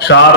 4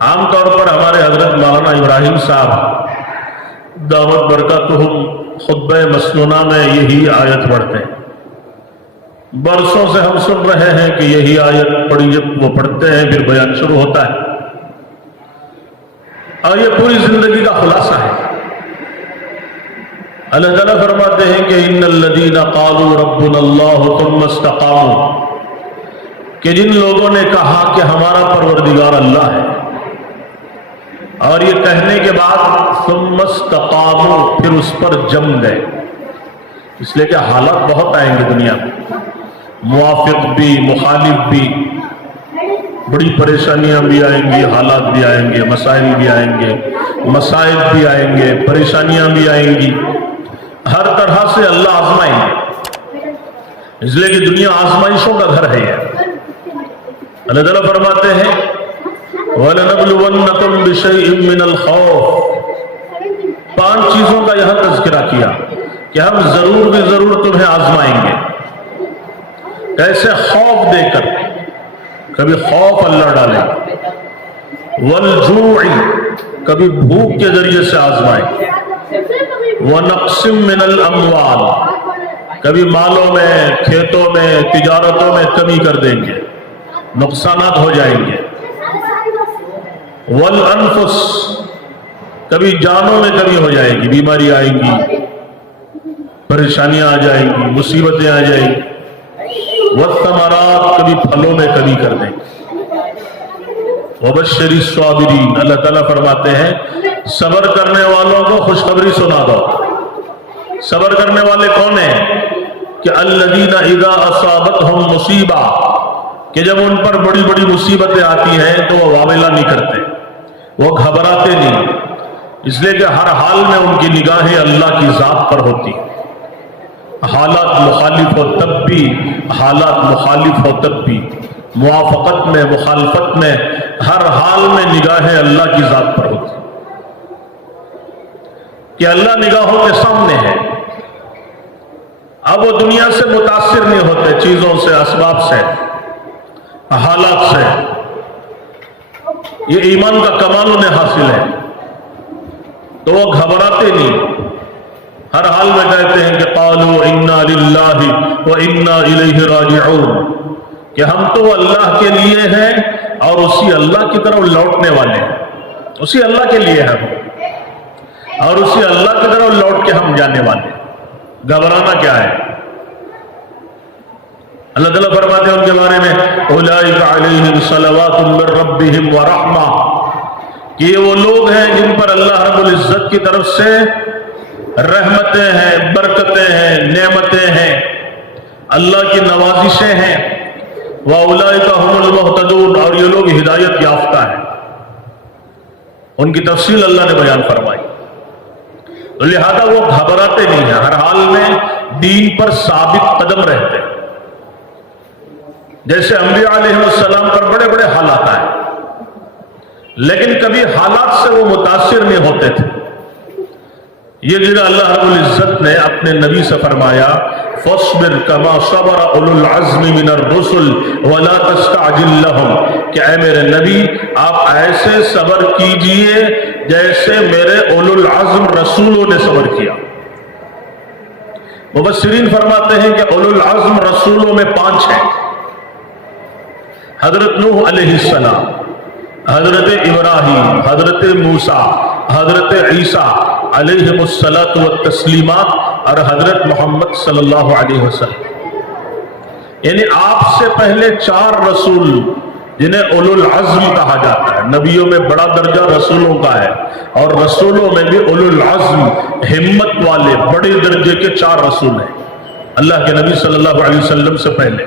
عام طور پر ہمارے حضرت مولانا ابراہیم صاحب دعوت برکاتہم خطبہ مسنونہ میں یہی آیت پڑھتے ہیں. برسوں سے ہم سن رہے ہیں کہ یہی آیت پڑھی، جب وہ پڑھتے ہیں پھر بیان شروع ہوتا ہے، اور یہ پوری زندگی کا خلاصہ ہے. اللہ تعالیٰ فرماتے ہیں کہ ان الذین قالوا ربنا اللہ ثم استقاموا، کہ جن لوگوں نے کہا کہ ہمارا پروردگار اللہ ہے، اور یہ کہنے کے بعد ثم استقاموا، پھر اس پر جم گئے. اس لیے کہ حالات بہت آئیں گے دنیا میں، موافق بھی مخالف بھی، بڑی پریشانیاں بھی آئیں گی، حالات بھی آئیں گے، مسائل بھی آئیں گے، مسائل بھی آئیں گے، پریشانیاں بھی آئیں گی. ہر طرح سے اللہ آزمائیں گے، اس لیے کہ دنیا آزمائشوں کا گھر ہے. اللہ تعالیٰ فرماتے ہیں وَلَنَبْلُوَنَّكُمْ بِشَيْءٍ مِّنَ الْخَوْفِ، 5 چیزوں کا یہاں تذکرہ کیا کہ ہم ضرور بھی ضرور تمہیں آزمائیں گے. کیسے؟ خوف دے کر، کبھی خوف اللہ ڈالے، والجوع، کبھی بھوک کے ذریعے سے آزمائیں، وَنَقْسٍ مِّنَ الْأَمْوَالِ، کبھی مالوں میں، کھیتوں میں، تجارتوں میں کمی کر دیں گے، نقصانات ہو جائیں گے. والانفس، کبھی جانوں میں کمی ہو جائے گی، بیماری آئیں گی، پریشانیاں آ جائیں گی، مصیبتیں آ جائیں گی. والثمرات، کبھی پھلوں میں کمی کر دیں گے. وبشر الصابرین، اللہ تعالیٰ فرماتے ہیں صبر کرنے والوں کو خوشخبری سنا دو. صبر کرنے والے کون ہیں؟ کہ الذین اذا اصابتہم مصیبہ، کہ جب ان پر بڑی بڑی مصیبتیں آتی ہیں تو وہ واویلا نہیں کرتے، وہ گھبراتے نہیں، اس لیے کہ ہر حال میں ان کی نگاہیں اللہ کی ذات پر ہوتی. حالات مخالف ہو تب بھی، حالات مخالف ہو تب بھی، موافقت میں مخالفت میں، ہر حال میں نگاہیں اللہ کی ذات پر ہوتی کہ اللہ نگاہوں کے سامنے ہے. اب وہ دنیا سے متاثر نہیں ہوتے، چیزوں سے، اسباب سے، حالات سے. یہ ایمان کا کمال انہیں حاصل ہے، تو وہ گھبراتے نہیں، ہر حال میں کہتے ہیں کہ قالوا انا للہ وانا الیہ راجعون، کہ ہم تو اللہ کے لیے ہیں اور اسی اللہ کی طرف لوٹنے والے ہیں. اسی اللہ کے لیے ہیں اور اسی اللہ کی طرف لوٹ کے ہم جانے والے ہیں. گھبرانا کیا ہے؟ اللہ تعالیٰ فرماتے ہیں ان کے بارے میں اولئک علیہم صلوات من ربہم ورحمہ، کہ یہ وہ لوگ ہیں جن پر اللہ رب العزت کی طرف سے رحمتیں ہیں، برکتیں ہیں، نعمتیں ہیں، اللہ کی نوازشیں ہیں. وَأُولَئِكَ هُمُ الْمُهْتَدُونَ، اور یہ لوگ ہدایت یافتہ ہیں. ان کی تفصیل اللہ نے بیان فرمائی. لہذا وہ گھبراتے نہیں ہیں، ہر حال میں دین پر ثابت قدم رہتے ہیں. جیسے انبیاء علیہ السلام پر بڑے بڑے حالات آئے، لیکن کبھی حالات سے وہ متاثر نہیں ہوتے تھے. یہ جگہ اللہ رب العزت نے اپنے نبی سے فرمایا فَاصْبِرْ كَمَا صَبَرَ أُولُو الْعَزْمِ مِنَ الرُّسُلِ وَلَا تَسْتَعْجِلْ لَهُمْ، کہ اے میرے نبی آپ ایسے صبر کیجئے جیسے میرے اولو العزم رسولوں نے صبر کیا. مبصرین فرماتے ہیں کہ اولو العزم رسولوں میں 5 ہیں. حضرت نوح علیہ السلام، حضرت ابراہیم، حضرت موسیٰ، حضرت عیسیٰ علیہم الصلاۃ والتسلیمات، اور حضرت محمد صلی اللہ علیہ وسلم. یعنی آپ سے پہلے 4 رسول جنہیں اولو العزم کہا جاتا ہے. نبیوں میں بڑا درجہ رسولوں کا ہے، اور رسولوں میں بھی اولو العزم ہمت والے بڑے درجے کے 4 رسول ہیں اللہ کے نبی صلی اللہ علیہ وسلم سے پہلے.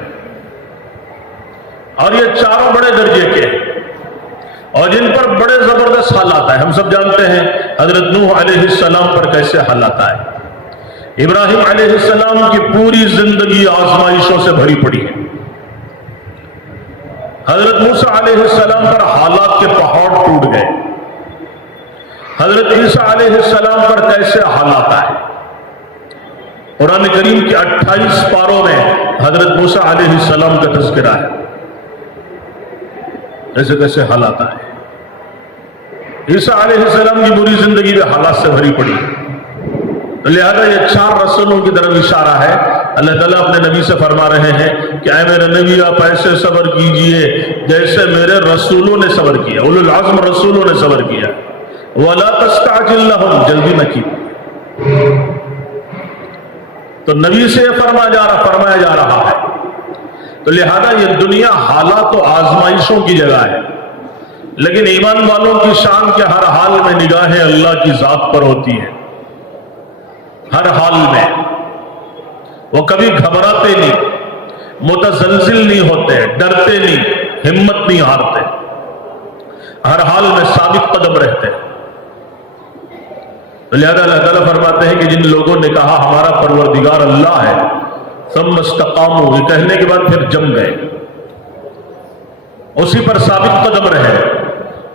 اور یہ چاروں بڑے درجے کے ہیں اور جن پر بڑے زبردست حالات آئے. ہم سب جانتے ہیں حضرت نوح علیہ السلام پر کیسے حالات آئے. ابراہیم علیہ السلام کی پوری زندگی آزمائشوں سے بھری پڑی ہے. حضرت موسیٰ علیہ السلام پر حالات کے پہاڑ ٹوٹ گئے. حضرت عیسیٰ علیہ السلام پر کیسے حالات آئے. قرآن کریم کے 28 پاروں میں حضرت موسیٰ علیہ السلام کا تذکرہ ہے، کیسے کیسے حالات آئے. عیسیٰ علیہ السلام کی پوری زندگی میں حالات سے بھری پڑی، تو لہذا یہ 4 رسولوں کی طرف اشارہ ہے۔ اللہ تعالیٰ اپنے نبی سے فرما رہے ہیں کہ اے میرے نبی آپ ایسے صبر کیجئے جیسے میرے رسولوں نے صبر کیا، اولو العزم رسولوں نے صبر کیا۔ وَلَا تَسْتَعْجِلْ لَهُمْ، جلدی نہ کی۔ تو نبی سے فرمایا جا رہا ہے۔ تو لہذا یہ دنیا حالات و آزمائشوں کی جگہ ہے، لیکن ایمان والوں کی شان کے ہر حال میں نگاہیں اللہ کی ذات پر ہوتی ہیں، ہر حال میں وہ کبھی گھبراتے نہیں، متزلزل نہیں ہوتے، ڈرتے نہیں، ہمت نہیں ہارتے، ہر حال میں ثابت قدم رہتے ہیں۔ لہذا اللہ تعالیٰ فرماتے ہیں کہ جن لوگوں نے کہا ہمارا پروردگار اللہ ہے، ثم استقاموا، یہ کہنے کے بعد پھر جم گئے، اسی پر ثابت قدم رہے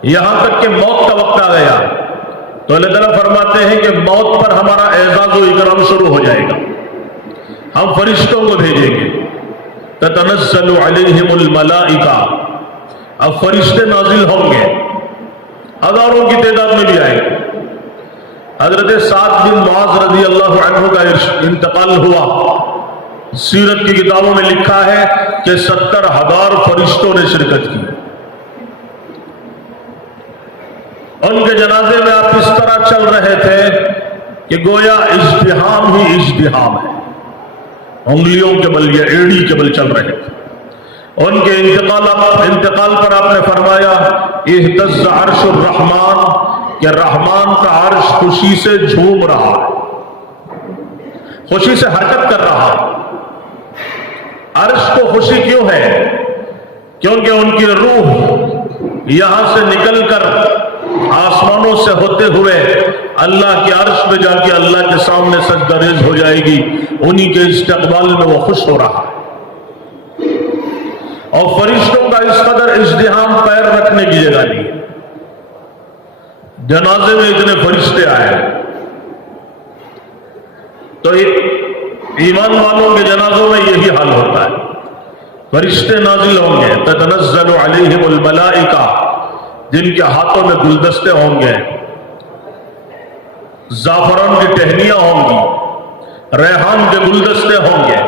یہاں تک کہ موت کا وقت آ گیا، تو اللہ تعالیٰ فرماتے ہیں کہ موت پر ہمارا اعزاز و اکرام شروع ہو جائے گا، ہم فرشتوں کو بھیجیں گے، تتنزل علیہم الملائکہ، اب فرشتے نازل ہوں گے، ہزاروں کی تعداد میں بھی آئے گے۔ حضرت سعد بن معاذ رضی اللہ عنہ کا انتقال ہوا، سیرت کی کتابوں میں لکھا ہے کہ 70,000 فرشتوں نے شرکت کی۔ ان کے جنازے میں آپ اس طرح چل رہے تھے کہ گویا ازدحام ہی ازدحام ہے، انگلیوں کے بل یا ایڑی کے بل چل رہے تھے۔ ان کے انتقال پر آپ نے فرمایا اہتز عرش الرحمن، کہ رحمان کا عرش خوشی سے جھوم رہا ہے، خوشی سے حرکت کر رہا ہے۔ عرش کو خوشی کیوں ہے؟ کیونکہ ان کی روح یہاں سے نکل کر آسمانوں سے ہوتے ہوئے اللہ کے عرش پہ جا کے اللہ کے سامنے سجدہ ریز ہو جائے گی، انہی کے استقبال میں وہ خوش ہو رہا ہے۔ اور فرشتوں کا اس قدر ازدحام پیر رکھنے کی جگہ نہیں ہے، جنازے میں اتنے فرشتے آئے، تو ایمان والوں کے جنازوں میں یہی حال ہوتا ہے، فرشتے نازل ہوں گے، تتنزل علیہم الملائکہ، جن کے ہاتھوں میں گلدستے ہوں گے، زعفران کی ٹہنیاں ہوں گی، ریحان کے گلدستے ہوں گے،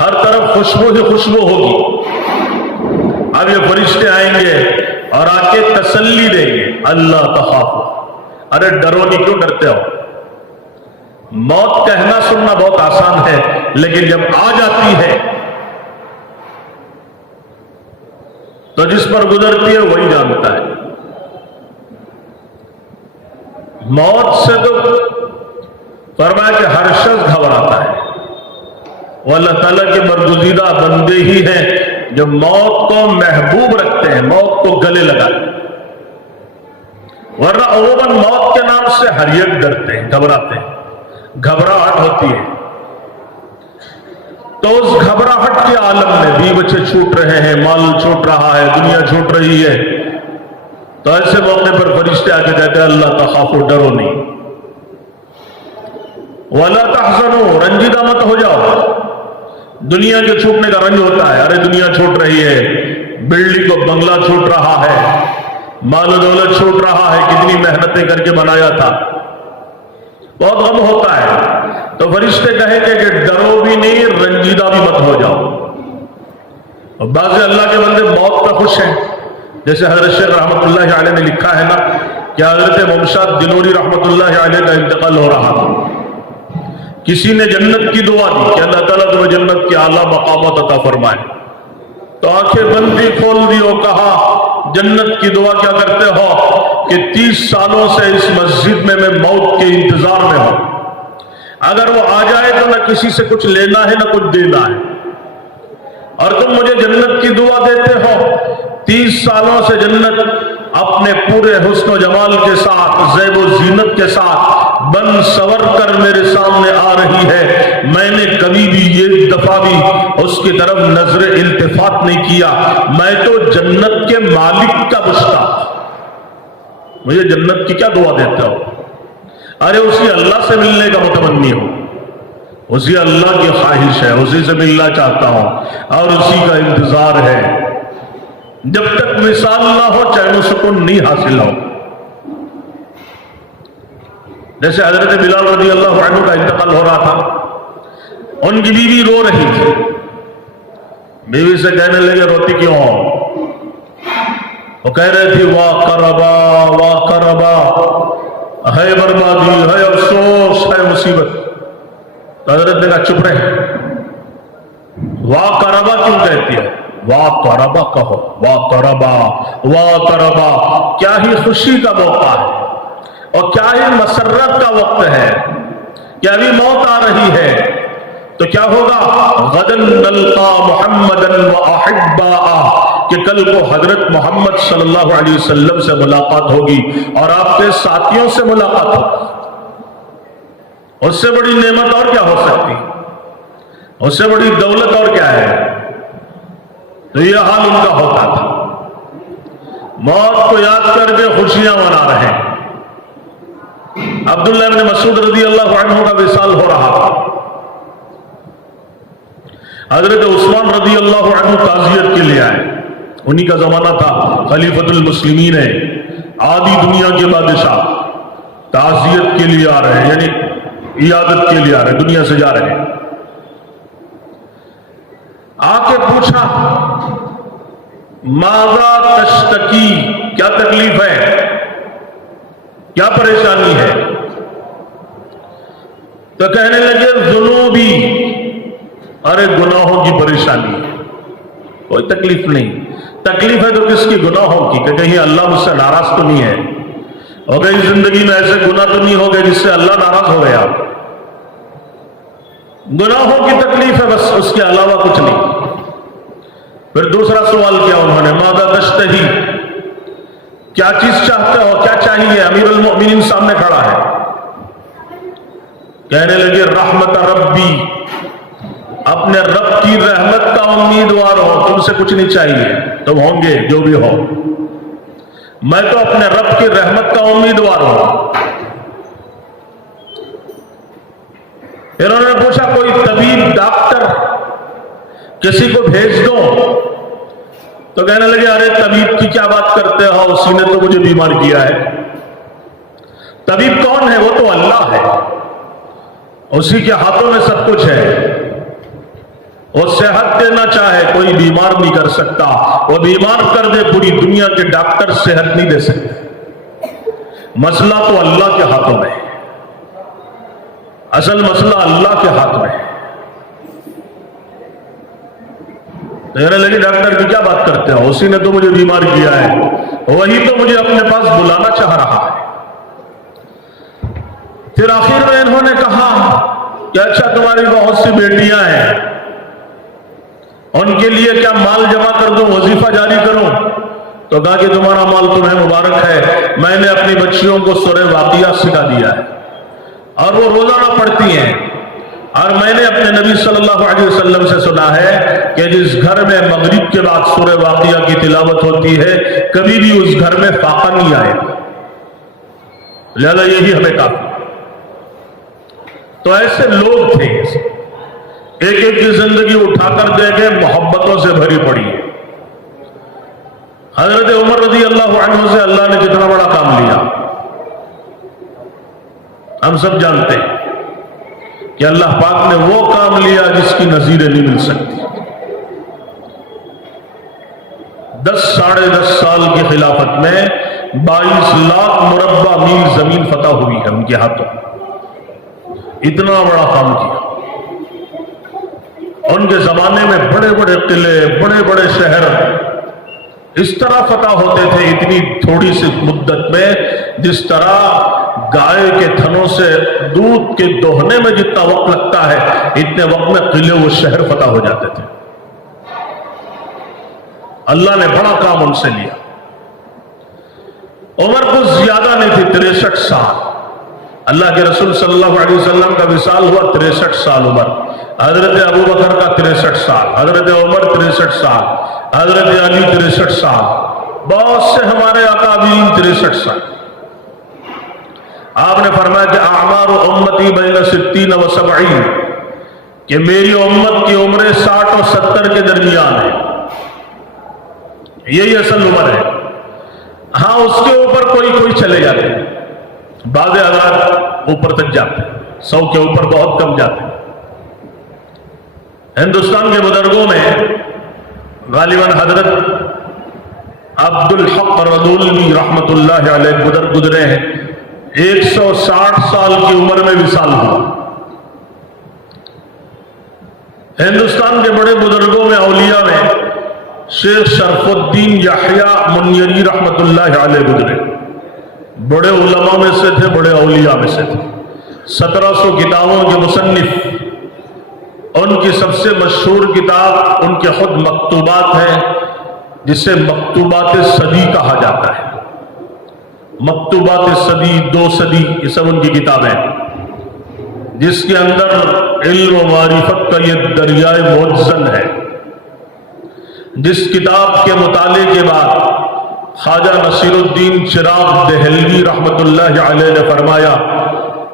ہر طرف خوشبو ہی خوشبو ہوگی۔ اب یہ فرشتے آئیں گے اور آ کے تسلی دیں گے، اللہ تخافوا، ارے ڈرو نہیں، کیوں ڈرتے ہو؟ موت کہنا سننا بہت آسان ہے، لیکن جب آ جاتی ہے تو جس پر گزرتی ہے وہی جانتا ہے۔ موت سے تو فرمایا کہ ہر شخص گھبراتا ہے، وہ اللہ تعالیٰ کے برگزیدہ بندے ہی ہیں جو موت کو محبوب رکھتے ہیں، موت کو گلے لگاتے ہیں، ورنہ عموماً موت کے نام سے ہر ایک ڈرتے ہیں، گھبراتے ہیں، گھبراہٹ ہوتی ہے۔ تو اس گھبراہٹ کے عالم میں بھی بچے چھوٹ رہے ہیں، مال چھوٹ رہا ہے، دنیا چھوٹ رہی ہے، تو ایسے موقع پر فرشتے آ کے کہتے ہیں اللہ تخافوا، ڈرو نہیں، وَلَا تَحْزَنُوا، رنجیدہ مت ہو جاؤ۔ دنیا کے چھوٹنے کا رنج ہوتا ہے، ارے دنیا چھوٹ رہی ہے، بلڈنگ کو بنگلہ چھوٹ رہا ہے، مال و دولت چھوٹ رہا ہے، کتنی محنتیں کر کے بنایا تھا، بہت غم ہوتا ہے۔ تو فرشتے کہیں گے کہ ڈرو بھی نہیں، رنجیدہ بھی مت ہو جاؤ۔ اور بعض اللہ کے بندے موت کا خوش ہیں، جیسے حضرت شیخ رحمت اللہ علیہ نے لکھا ہے نا کہ حضرت ممشاد دلوری رحمت اللہ علیہ کا انتقال ہو رہا تھا، کسی نے جنت کی دعا دی کہ اللہ تعالیٰ تمہیں جنت کے اعلیٰ مقامات عطا فرمائے، تو آنکھیں بندی کھول دی اور کہا جنت کی دعا کیا کرتے ہو کہ 30 سالوں سے اس مسجد میں موت کے انتظار میں ہوں، اگر وہ آ جائے تو نہ کسی سے کچھ لینا ہے نہ کچھ دینا ہے، اور تم مجھے جنت کی دعا دیتے ہو۔ 30 سالوں سے جنت اپنے پورے حسن و جمال کے ساتھ، زیب و زینت کے ساتھ بن سور کر میرے سامنے آ رہی ہے، میں نے کبھی بھی یہ دفعہ بھی اس کی طرف نظر التفات نہیں کیا، میں تو جنت کے مالک کا مشتاق، مجھے جنت کی کیا دعا دیتا ہو؟ ارے اسی اللہ سے ملنے کا متمنی ہوں، اسی اللہ کی خواہش ہے، اسی سے ملنا چاہتا ہوں اور اسی کا انتظار ہے۔ جب تک مثال نہ ہو چین و سکون نہیں حاصل ہو۔ جیسے حضرت بلال رضی اللہ عنہ کا انتقال ہو رہا تھا، ان کی بیوی رو رہی تھی، بیوی سے کہنے لگے روتی کیوں ہو؟ وہ کہہ رہے تھی واہ کربا، ہے بربادی، ہے افسوس، ہے مصیبت۔ تو حضرت نے کہا چپ رہے، واہ کربا کیوں کہتی ہے؟ واہ کربا کہو، واہ کربا، کیا ہی خوشی کا موقع ہے اور کیا ہی مسرت کا وقت ہے کہ ابھی موت آ رہی ہے، تو کیا ہوگا؟ غدن نلقا محمدن واحباء، کہ کل کو حضرت محمد صلی اللہ علیہ وسلم سے ملاقات ہوگی اور آپ کے ساتھیوں سے ملاقات ہوگی۔ اس سے بڑی نعمت اور کیا ہو سکتی؟ اس سے بڑی دولت اور کیا ہے؟ تو یہ حال ان کا ہوتا تھا، موت کو یاد کر کے خوشیاں منا رہے ہیں۔ عبداللہ بن مسعود رضی اللہ عنہ کا وصال ہو رہا تھا، حضرت عثمان رضی اللہ عنہ تعزیت کے لیے آئے، انہی کا زمانہ تھا، خلیفۃ المسلمین ہے، آدھی دنیا کے بادشاہ، تعزیت کے لیے آ رہے ہیں، یعنی عیادت کے لیے آ رہے ہیں، دنیا سے جا رہے ہیں۔ آ کے پوچھا ماذا تشتکی، کیا تکلیف ہے، کیا پریشانی ہے؟ تو کہنے لگے ذنوبی، ارے گناہوں کی پریشانی ہے، کوئی تکلیف نہیں۔ تکلیف ہے تو کس کی؟ گناہوں کی، کہ کہیں اللہ مجھ سے ناراض تو نہیں ہے، اور کہیں زندگی میں ایسے گناہ تو نہیں ہو گئے جس سے اللہ ناراض ہو گیا۔ گناہوں کی تکلیف ہے بس، اس کے علاوہ کچھ نہیں۔ پھر دوسرا سوال کیا انہوں نے، ماذا تشتہی، کیا چیز چاہتے ہو، کیا چاہیے؟ امیر المؤمنین سامنے کھڑا ہے، کہنے لگے رحمت ربی، اپنے رب کی رحمت کا امیدوار ہو، تم سے کچھ نہیں چاہیے، تم ہوں گے جو بھی ہو، میں تو اپنے رب کی رحمت کا امیدوار ہوں۔ پھر انہوں نے پوچھا کوئی طبیب، ڈاکٹر، کسی کو بھیج دو؟ تو کہنے لگے ارے طبیب کی کیا بات کرتے ہو، اسی نے تو مجھے بیمار کیا ہے۔ طبیب کون ہے؟ وہ تو اللہ ہے، اسی کے ہاتھوں میں سب کچھ ہے، وہ صحت دینا چاہے کوئی بیمار نہیں کر سکتا، وہ بیمار کر دے پوری دنیا کے ڈاکٹر صحت نہیں دے سکتے۔ مسئلہ تو اللہ کے ہاتھوں میں ہے، اصل مسئلہ اللہ کے ہاتھ میں ہے۔ کہنے لگے ڈاکٹر کی کیا بات کرتے ہو، اسی نے تو مجھے بیمار کیا ہے، وہی تو مجھے اپنے پاس بلانا چاہ رہا ہے۔ پھر آخر میں انہوں نے کہا کہ اچھا تمہاری بہت سی بیٹیاں ہیں، ان کے لیے کیا مال جمع کر دوں، وظیفہ جاری کروں؟ تو کہا کہ تمہارا مال تمہیں مبارک ہے، میں نے اپنی بچیوں کو سورہ واقعہ سکھا دیا ہے اور وہ روزانہ پڑھتی ہیں، اور میں نے اپنے نبی صلی اللہ علیہ وسلم سے سنا ہے کہ جس گھر میں مغرب کے بعد سورہ واقعہ کی تلاوت ہوتی ہے کبھی بھی اس گھر میں فاقہ نہیں آئے گا، لہذا یہی ہمیں کافی۔ تو ایسے لوگ تھے، ایک ایک کی زندگی اٹھا کر دیکھے محبتوں سے بھری پڑی ہے۔ حضرت عمر رضی اللہ عنہ سے اللہ نے کتنا بڑا کام لیا، ہم سب جانتے ہیں کہ اللہ پاک نے وہ کام لیا جس کی نظیر نہیں مل سکتی۔ 10 ساڑھے 10 سال کی خلافت میں 22 لاکھ مربع میل زمین فتح ہوئی ہے ان کے ہاتھوں، اتنا بڑا کام کیا۔ ان کے زمانے میں بڑے بڑے قلعے، بڑے بڑے شہر اس طرح فتح ہوتے تھے اتنی تھوڑی سی مدت میں، جس طرح گائے کے تھنوں سے دودھ کے دوہنے میں جتنا وقت لگتا ہے اتنے وقت میں قلعے و شہر فتح ہو جاتے تھے۔ اللہ نے بڑا کام ان سے لیا۔ عمر کو زیادہ نہیں تھی، 63 سال۔ اللہ کے رسول صلی اللہ علیہ وسلم کا وصال ہوا 63 سال عمر، حضرت ابو بکر کا 63 سال، حضرت عمر 63 سال، حضرت علی 63 سال، بہت سے ہمارے اکابرین 63 سال۔ آپ نے فرمایا کہ اعمار امتی بین 60 و 70، کہ میری امت کی عمریں 60 اور 70 کے درمیان ہے، یہی اصل عمر ہے۔ ہاں اس کے اوپر کوئی چلے جاتے ہیں، بعض حضرات اوپر تک جاتے ہیں، 100 کے اوپر بہت کم جاتے ہیں۔ ہندوستان کے بزرگوں میں غالباً حضرت عبدالحق رضولوی رحمت اللہ علیہ بزرگ گزرے ہیں، 160 سال کی عمر میں وصال ہوا۔ ہندوستان کے بڑے بزرگوں میں اولیاء میں شیخ شرف الدین یحییٰ منیری رحمت اللہ علیہ گزرے، بڑے علماء میں سے تھے، بڑے اولیاء میں سے تھے، 1700 کتابوں کے مصنف۔ ان کی سب سے مشہور کتاب ان کے خود مکتوبات ہیں، جسے مکتوبات صدی کہا جاتا ہے۔ مکتوبات صدی، 2 صدی، یہ سب ان کی کتابیں، جس کے اندر علم و معرفت کا یہ دریائے موزن ہے۔ جس کتاب کے مطالعے کے بعد خواجہ نصیر الدین چراغ دہلوی رحمت اللہ علیہ نے فرمایا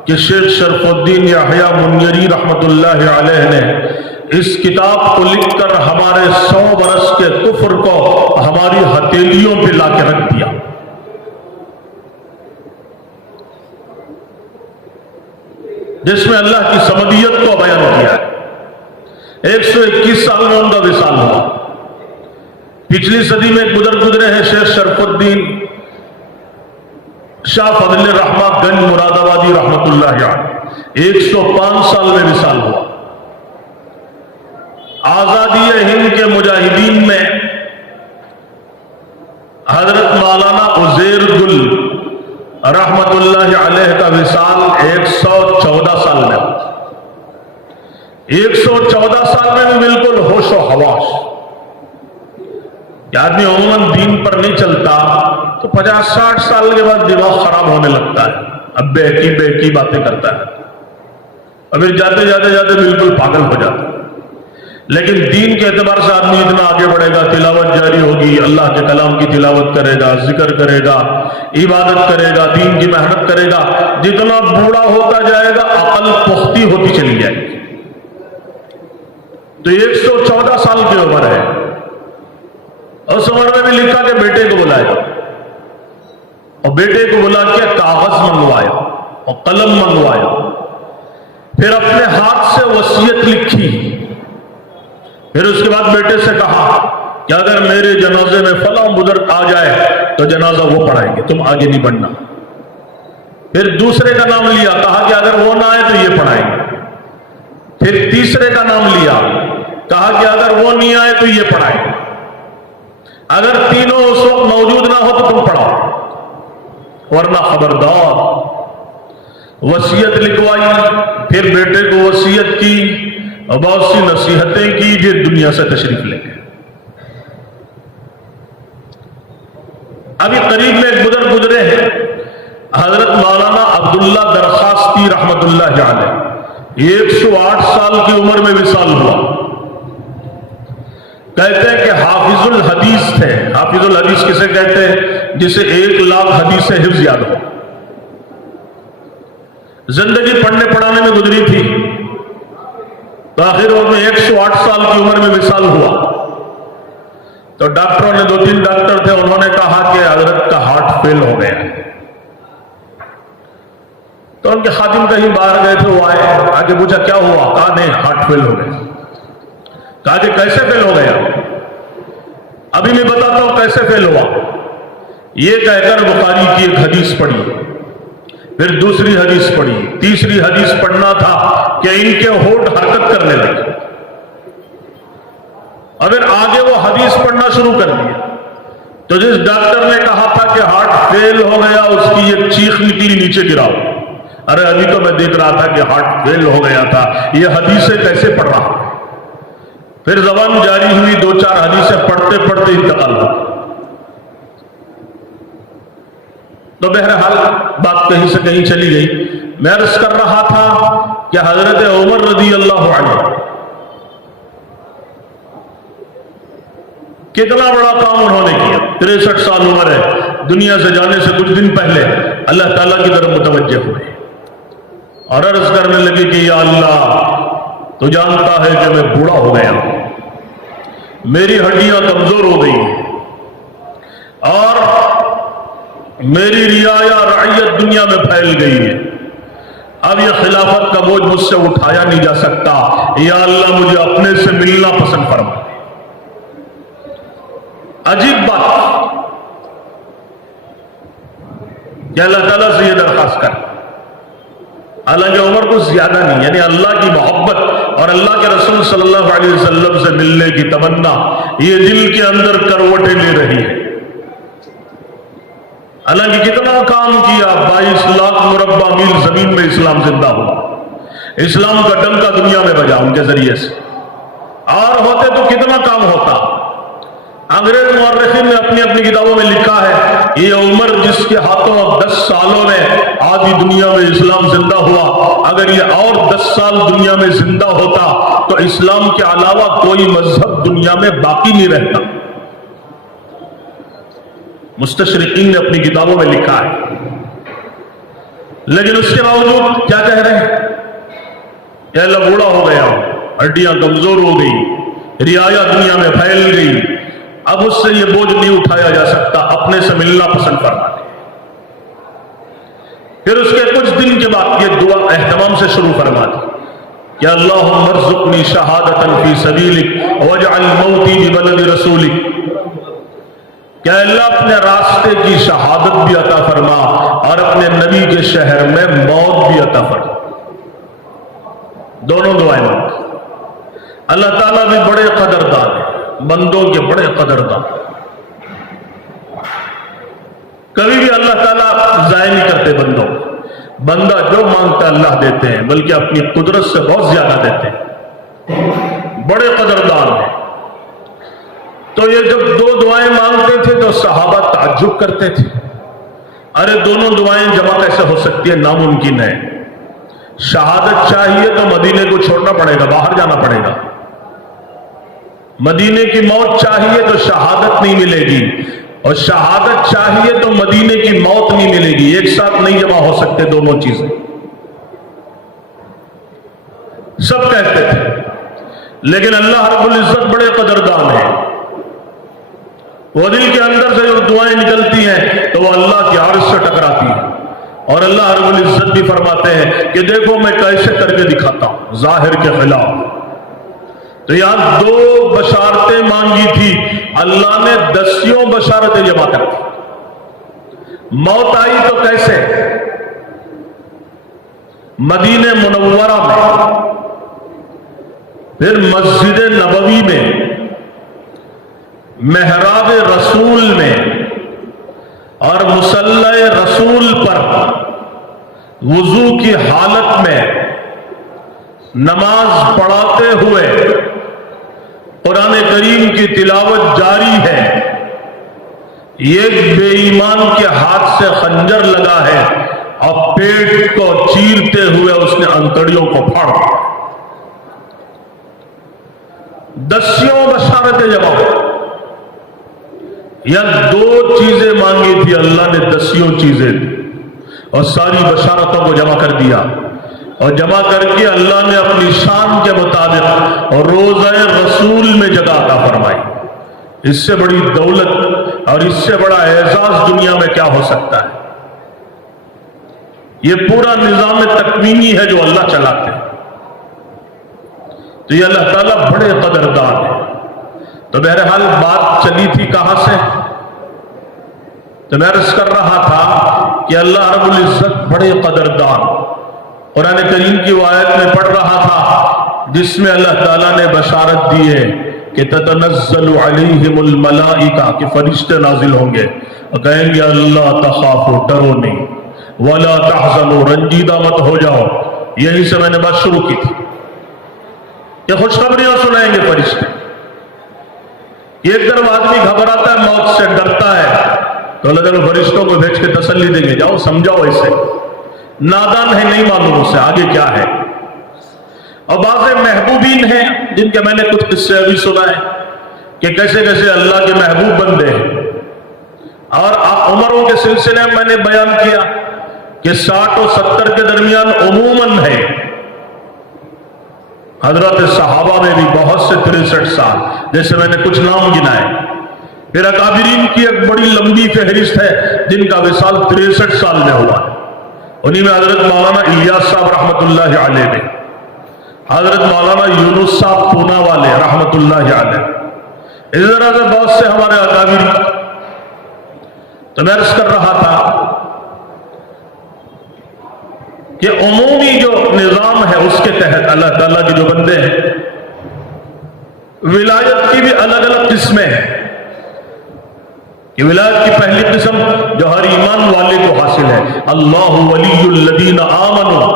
کہ شیخ شرف الدین یحییٰ منیری رحمت اللہ علیہ نے اس کتاب کو لکھ کر ہمارے 100 برس کے کفر کو ہماری ہتھیلیوں پہ لا کے رکھ دیا۔ جس میں اللہ کی صمدیت کو بیان کیا ہے۔ 121 سال میں ان کا وصال ہوا۔ پچھلی صدی میں ایک بزرگ گزرے ہیں شیخ شرف الدین شاہ فضل الرحمہ گنج مراد آبادی رحمت اللہ علیہ، 105 سال میں وصال ہوا۔ آزادی ہند کے مجاہدین میں حضرت مولانا عزیر گل رحمت اللہ علیہ کا وصال 114 سال میں ہوا۔ 114 سال میں بھی بالکل ہوش و حواس، کہ آدمی عموماً دین پر نہیں چلتا تو 50-60 سال کے بعد دماغ خراب ہونے لگتا ہے، اب بے کی باتیں کرتا ہے، اور پھر جاتے جاتے بالکل پاگل ہو جاتا ہے۔ لیکن دین کے اعتبار سے آدمی اتنا آگے بڑھے گا، تلاوت جاری ہوگی، اللہ کے کلام کی تلاوت کرے گا، ذکر کرے گا، عبادت کرے گا، دین کی محنت کرے گا، جتنا بوڑھا ہوتا جائے گا عقل پختہ ہوتی چلی جائے گی۔ تو 114 سال کی عمر ہے، اس عمر میں بھی لکھا کہ بیٹے کو بلایا، اور بیٹے کو بلا کے کاغذ منگوایا اور قلم منگوایا، پھر اپنے ہاتھ سے وصیت لکھی، پھر اس کے بعد بیٹے سے کہا کہ اگر میرے جنازے میں فلاں بزرگ آ جائے تو جنازہ وہ پڑھائیں گے، تم آگے نہیں بڑھنا۔ پھر دوسرے کا نام لیا، کہا کہ اگر وہ نہ آئے تو یہ پڑھائیں گے۔ پھر تیسرے کا نام لیا، کہا کہ اگر وہ نہیں آئے تو یہ پڑھائیں گے۔ اگر تینوں اس وقت موجود نہ ہو تو تم پڑھاؤ، ورنہ خبردار۔ وصیت لکھوائی، پھر بیٹے کو وصیت کی اور بہت سی نصیحتیں کی، پھر دنیا سے تشریف لے گئے۔ ابھی قریب میں ایک بزرگ گزرے ہیں حضرت مولانا عبداللہ درخواستی رحمت اللہ علیہ، 108 سال کی عمر میں وصال ہوا۔ کہتے ہیں کہ حافظ الحدیث تھے۔ حافظ الحدیث کسے کہتے ہیں؟ جسے 1,00,000 حدیثیں حفظ یاد ہو۔ زندگی پڑھنے پڑھانے میں گزری تھی، تو آخر میں 108 سال کی عمر میں وصال ہوا۔ تو ڈاکٹروں نے 2-3 ڈاکٹر تھے، انہوں نے کہا کہ حضرت کا ہارٹ فیل ہو گیا۔ تو ان کے خادم کہیں باہر گئے تھے، وہ آئے، آگے پوچھا کیا ہوا؟ کہا نہیں، ہارٹ فیل ہو گیا۔ کہا کہ کیسے فیل ہو گیا؟ ابھی میں بتاتا ہوں کیسے فیل ہوا۔ یہ کہہ کر بخاری کی ایک حدیث پڑھی، پھر دوسری حدیث پڑھی، تیسری حدیث پڑھنا تھا کہ ان کے ہونٹ حرکت کرنے لگے، اور پھر آگے وہ حدیث پڑھنا شروع کر دیا۔ تو جس ڈاکٹر نے کہا تھا کہ ہارٹ فیل ہو گیا، اس کی ایک چیخ نکلی، نیچے گراؤ۔ ارے ابھی تو میں دیکھ رہا تھا کہ ہارٹ فیل ہو گیا تھا، یہ حدیثیں کیسے پڑھ رہا؟ پھر زبان جاری ہوئی، 2-4 حدیثیں پڑھتے پڑھتے انتقال ہو۔ تو بہرحال بات کہیں سے کہیں چلی گئی۔ میں عرض کر رہا تھا کہ حضرت عمر رضی اللہ عنہ کتنا بڑا کام انہوں نے کیا۔ 63 سال عمر ہے، دنیا سے جانے سے کچھ دن پہلے اللہ تعالیٰ کی طرف متوجہ ہوئے اور عرض کرنے لگے کہ یا اللہ، تو جانتا ہے کہ میں بوڑھا ہو گیا، میری ہڈیاں کمزور ہو گئی اور میری رعایا رعیت دنیا میں پھیل گئی ہے، اب یہ خلافت کا بوجھ مجھ سے اٹھایا نہیں جا سکتا، یا اللہ مجھے اپنے سے ملنا پسند فرما۔ عجیب بات کہ اللہ تعالیٰ سے یہ درخواست کر، حالانکہ عمر کو زیادہ نہیں، یعنی اللہ کی محبت اور اللہ کے رسول صلی اللہ علیہ وسلم سے ملنے کی تمنا یہ دل کے اندر کروٹیں لے رہی ہے۔ حالانکہ کتنا کام کیا، 22 لاکھ مربع میل زمین میں اسلام زندہ ہوا، اسلام کا ڈنکا دنیا میں بجا ان کے ذریعے سے، اور ہوتے تو کتنا کام ہوتا۔ انگریز مورخین نے اپنی اپنی کتابوں میں لکھا ہے یہ عمر جس کے ہاتھوں 10 سالوں میں آدھی دنیا میں اسلام زندہ ہوا، اگر یہ اور 10 سال دنیا میں زندہ ہوتا تو اسلام کے علاوہ کوئی مذہب دنیا میں باقی نہیں رہتا۔ مستشرقین نے اپنی کتابوں میں لکھا ہے، لیکن اس کے باوجود کیا کہہ رہے ہیں کہ اللہ بوڑھا ہو گیا، ہڈیاں کمزور ہو گئی، رعایا دنیا میں پھیل گئی، اب اس سے یہ بوجھ نہیں اٹھایا جا سکتا، اپنے سے ملنا پسند فرما دے۔ پھر اس کے کچھ دن کے بعد یہ دعا اہتمام سے شروع فرما دی کہ اللہم ارزقنی شہادتا فی سبیلک واجعل موتی ببلد رسولک، کہ اللہ اپنے راستے کی شہادت بھی عطا فرما اور اپنے نبی کے شہر میں موت بھی عطا فرما۔ دونوں دعائیں مانگی۔ اللہ تعالیٰ بھی بڑے قدردان ہیں، بندوں کے بڑے قدردان، کبھی بھی اللہ تعالیٰ ضائع نہیں کرتے بندوں، بندہ جو مانگتا اللہ دیتے ہیں، بلکہ اپنی قدرت سے بہت زیادہ دیتے ہیں، بڑے قدردان ہیں۔ تو یہ جب 2 دعائیں مانگتے تھے تو صحابہ تعجب کرتے تھے، ارے دونوں دعائیں جمع کیسے ہو سکتی ہے، ناممکن ہے۔ شہادت چاہیے تو مدینے کو چھوڑنا پڑے گا، باہر جانا پڑے گا، مدینے کی موت چاہیے تو شہادت نہیں ملے گی، اور شہادت چاہیے تو مدینے کی موت نہیں ملے گی، ایک ساتھ نہیں جمع ہو سکتے دونوں چیزیں۔ سب کہتے تھے، لیکن اللہ رب العزت بڑے قدردان ہیں، وہ دل کے اندر سے جو دعائیں نکلتی ہیں تو وہ اللہ کے عرش سے ٹکراتی ہیں، اور اللہ رب العزت بھی فرماتے ہیں کہ دیکھو میں کیسے کر کے دکھاتا ہوں ظاہر کے خلاف۔ تو یہاں 2 بشارتیں مانگی تھی، اللہ نے 10 بشارتیں جمع کر دی۔ موت آئی تو کیسے؟ مدینہ منورہ میں، پھر مسجد نبوی میں، محراب رسول میں، اور مصلی رسول پر وضو کی حالت میں نماز پڑھاتے ہوئے قرآن کریم کی تلاوت جاری ہے، ایک بے ایمان کے ہاتھ سے خنجر لگا ہے اور پیٹ کو چیرتے ہوئے اس نے انتڑیوں کو پھاڑ دیا۔ 10 بشارتیں جمع ہو، یا 2 چیزیں مانگی تھی، اللہ نے 10 چیزیں دی اور ساری بشارتوں کو جمع کر دیا، اور جمع کر کے اللہ نے اپنی شان کے مطابق روضہ رسول میں جگہ عطا فرمائی۔ اس سے بڑی دولت اور اس سے بڑا اعزاز دنیا میں کیا ہو سکتا ہے؟ یہ پورا نظام تکوینی ہے جو اللہ چلاتے ہیں۔ تو یہ اللہ تعالیٰ بڑے قدردان ہیں۔ تو بہرحال بات چلی تھی کہاں سے؟ تو میں عرض کر رہا تھا کہ اللہ رب العزت بڑے قدردان، قرآن کریم کی آیت میں پڑھ رہا تھا جس میں اللہ تعالیٰ نے بشارت دی ہے کہ تتنزل علیہم الملائکہ، کہ فرشتے نازل ہوں گے اور کہیں گے اللہ تخافوا، ڈرو نہیں، ولا تحزنوا، رنجیدہ مت ہو جاؤ۔ یہیں سے میں نے بات شروع کی تھی کہ خوشخبریاں سنائیں گے فرشتے۔ ایک طرف آدمی گھبراتا ہے، موت سے ڈرتا ہے، تو اللہ تعالیٰ فرشتوں کو بھیج کے تسلی دیں گے، جاؤ سمجھاؤ اسے، نادان ہے، نہیں معلوم اسے آگے کیا ہے۔ اور بعض محبوبین ہیں جن کے میں نے کچھ قصے ابھی سنا ہے کہ کیسے کیسے اللہ کے محبوب بندے ہیں، اور عمروں کے سلسلے میں نے بیان کیا کہ 60 و 70 کے درمیان عموماً ہے، حضرت صحابہ میں بھی بہت سے 63 سال، جیسے میں نے کچھ نام گنائے۔ پھر اکابرین کی ایک بڑی لمبی فہرست ہے جن کا وصال 63 سال میں ہوا ہے، انہی میں حضرت مولانا الیاس صاحب رحمۃ اللہ علیہ نے، حضرت مولانا یونس صاحب پونا والے رحمۃ اللہ علیہ، اس طرح سے بہت سے ہمارے اکابر۔ تو میں عرض کر رہا تھا کہ عمومی جو نظام ہے اس کے تحت اللہ تعالیٰ کے جو بندے ہیں، ولایت کی بھی الگ الگ قسمیں ہیں کہ ولایت کی پہلی قسم جو ہر ایمان والے کو حاصل ہے، اللہ ولی الذین آمنوا،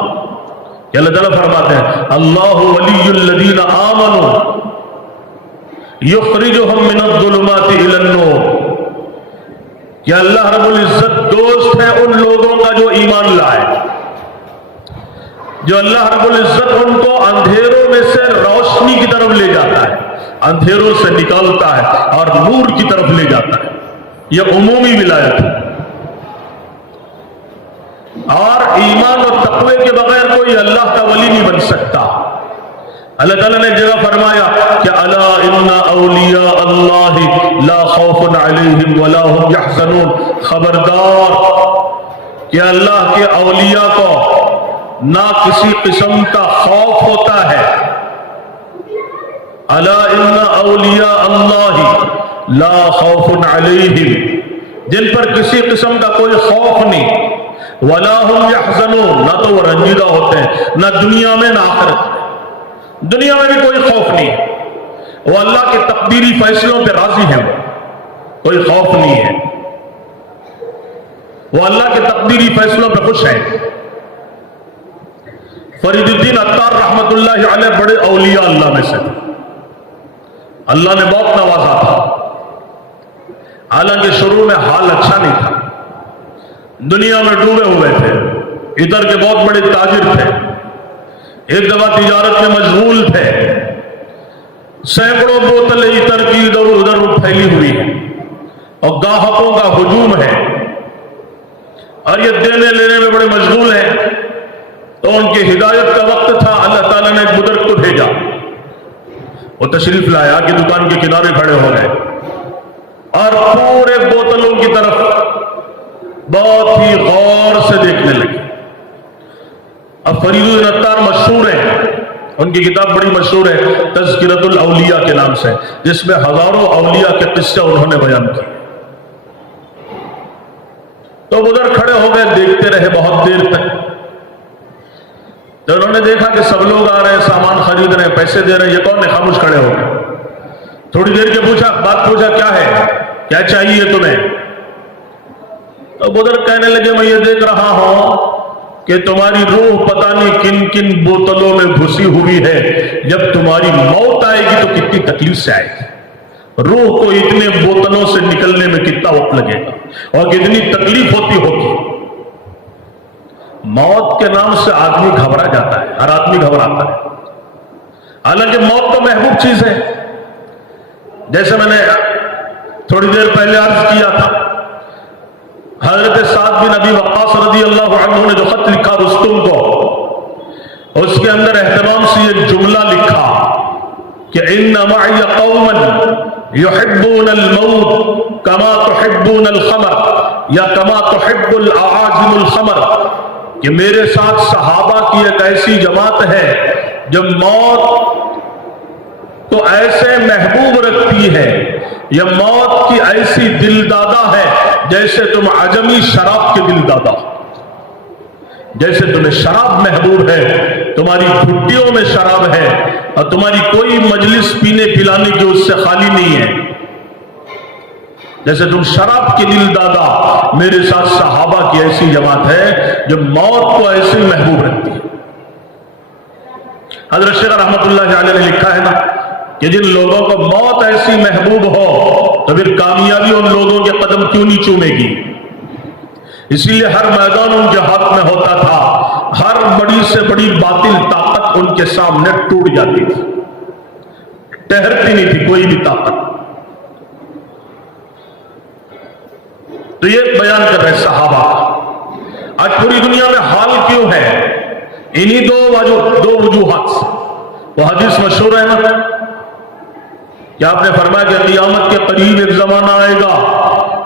کہ اللہ تعالیٰ فرماتے ہیں اللہ ولی الذین آمنوا یخرجہم من الظلمات الی النور، کہ اللہ رب العزت دوست ہے ان لوگوں کا جو ایمان لائے، جو اللہ رب العزت ان کو اندھیروں میں سے روشنی کی طرف لے جاتا ہے، اندھیروں سے نکالتا ہے اور نور کی طرف لے جاتا ہے۔ یہ عمومی ولایت ہے، اور ایمان اور تقوی کے بغیر کوئی اللہ کا ولی نہیں بن سکتا۔ اللہ تعالیٰ نے جگہ فرمایا کہ الا ان اولیاء اللہ لا خوف علیہم ولا هم یحزنون، خبردار کہ اللہ کے اولیاء کو نہ کسی قسم کا خوف ہوتا ہے۔ الا ان اولیاء اللہ لا خوف علیہم، جن پر کسی قسم کا کوئی خوف نہیں، ولا هم یحزنون، نہ تو وہ رنجیدہ ہوتے ہیں، نہ دنیا میں نہ آخرت میں، دنیا میں بھی کوئی خوف نہیں، وہ اللہ کے تقدیری فیصلوں پہ راضی ہیں، کوئی خوف نہیں ہے، وہ اللہ کے تقدیری فیصلوں پہ خوش ہیں۔ فرید الدین عطار رحمت اللہ علیہ بڑے اولیاء اللہ میں سے، اللہ نے بہت نوازا تھا، حالانکہ شروع میں حال اچھا نہیں تھا، دنیا میں ڈوبے ہوئے تھے، ادھر کے بہت بڑے تاجر تھے، ایک دفعہ تجارت میں مشغول تھے، سینکڑوں بوتلیں ادھر کی ادھر ادھر پھیلی ہوئی ہیں اور گاہکوں کا ہجوم ہے، اور یہ دینے لینے میں بڑے مشغول ہیں۔ تو ان کی ہدایت کا وقت تھا، اللہ تعالیٰ نے ایک بزرگ کو بھیجا، وہ تشریف لایا کہ دکان کے کنارے کھڑے ہو گئے اور پورے بوتلوں کی طرف بہت ہی غور سے دیکھنے لگے۔ اب فرید الدین عطار مشہور ہیں، ان کی کتاب بڑی مشہور ہے تذکرۃ الاولیاء کے نام سے، جس میں ہزاروں اولیاء کے قصے انہوں نے بیان کیے۔ تو ادھر کھڑے ہو گئے، دیکھتے رہے بہت دیر تک۔ تو انہوں نے دیکھا کہ سب لوگ آ رہے ہیں، سامان خرید رہے ہیں، پیسے دے رہے ہیں، یہ کون ہے؟ خاموش کھڑے ہو گئے۔ تھوڑی دیر کے بات پوچھا کیا ہے، کیا چاہیے تمہیں؟ تو بزرگ کہنے لگے میں یہ دیکھ رہا ہوں کہ تمہاری روح پتہ نہیں کن کن بوتلوں میں گھسی ہوئی ہے، جب تمہاری موت آئے گی تو کتنی تکلیف سے آئے گی، روح کو اتنے بوتلوں سے نکلنے میں کتنا وقت لگے گا اور کتنی تکلیف ہوتی ہوگی۔ موت کے نام سے آدمی گھبرا جاتا ہے، ہر آدمی گھبراتا ہے، حالانکہ موت تو محبوب چیز ہے۔ جیسے میں نے تھوڑی دیر پہلے عرض کیا تھا، حضرت سعد بن ابی وقاص رضی اللہ عنہ نے جو خط لکھا رستم کو، اس کے اندر اہتمام سے یہ جملہ لکھا کہ ان معی قوما یحبون الموت کما تحبون الخمر یا کما تحب الاعاجم الخمر، کہ میرے ساتھ صحابہ کی ایک ایسی جماعت ہے جو موت کو ایسے محبوب رکھتی ہے، یا موت کی ایسی دل دادا ہے جیسے تم عجمی شراب کے دل دادا، جیسے تمہیں شراب محبوب ہے، تمہاری گھٹیوں میں شراب ہے اور تمہاری کوئی مجلس پینے پلانے کی اس سے خالی نہیں ہے، جیسے تم شراب کے دل دادا، میرے ساتھ صحابہ کی ایسی جماعت ہے جو موت کو ایسے محبوب رکھتی ہے۔ حضرت شیخ رحمت اللہ علیہ نے لکھا ہے نا کہ جن لوگوں کو موت ایسی محبوب ہو تو پھر کامیابی ان لوگوں کے قدم کیوں نہیں چومے گی؟ اسی لیے ہر میدان ان کے ہاتھ میں ہوتا تھا، ہر بڑی سے بڑی باطل طاقت ان کے سامنے ٹوٹ جاتی تھی، ٹہرتی نہیں تھی کوئی بھی طاقت۔ تو یہ بیان کر رہے صحابہ، آج پوری دنیا میں حال کیوں ہے؟ انہی دو وجوہات سے۔ وہ حدیث مشہور ہے نا کہ آپ نے فرمایا کہ قیامت کے قریب ایک زمانہ آئے گا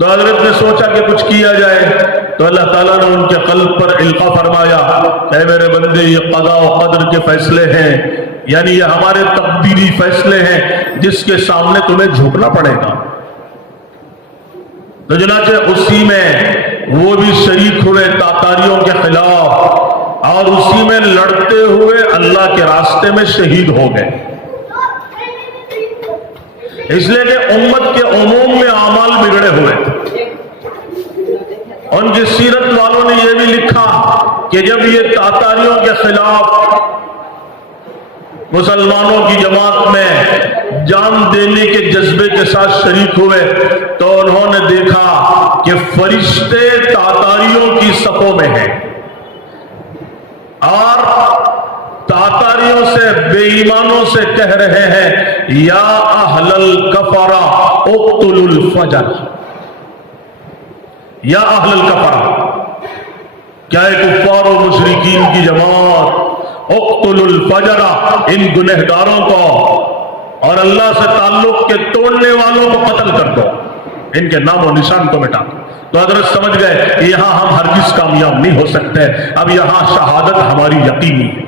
تو حضرت نے سوچا کہ کچھ کیا جائے، تو اللہ تعالیٰ نے ان کے قلب پر القا فرمایا کہ اے میرے بندے، یہ قضاء و قدر کے فیصلے ہیں، یعنی یہ ہمارے تقدیری فیصلے ہیں جس کے سامنے تمہیں جھکنا پڑے گا۔ تو چنانچہ اسی میں وہ بھی شریک ہوئے تاتاریوں کے خلاف، اور اسی میں لڑتے ہوئے اللہ کے راستے میں شہید ہو گئے۔ اس لیے کہ امت کے عموم میں اعمال بگڑے ہوئے تھے۔ ان کی سیرت والوں نے یہ بھی لکھا کہ جب یہ تاتاریوں کے خلاف مسلمانوں کی جماعت میں جان دینے کے جذبے کے ساتھ شریک ہوئے تو انہوں نے دیکھا کہ فرشتے تاتاریوں کی صفوں میں ہیں، اور تاتاریوں سے، بے ایمانوں سے کہہ رہے ہیں یا اہل الکفرہ اقتلوا الفجر، یا اہل الکفرہ، کیا ہے کفار و مشرکین کی جماعت، اقتلوا الفجر، ان گنہگاروں کو اور اللہ سے تعلق کے توڑنے والوں کو قتل کر دو، ان کے نام و نشان کو مٹا دو۔ تو حضرت سمجھ گئے کہ یہاں ہم ہرگز کامیاب نہیں ہو سکتے، اب یہاں شہادت ہماری یقینی ہے۔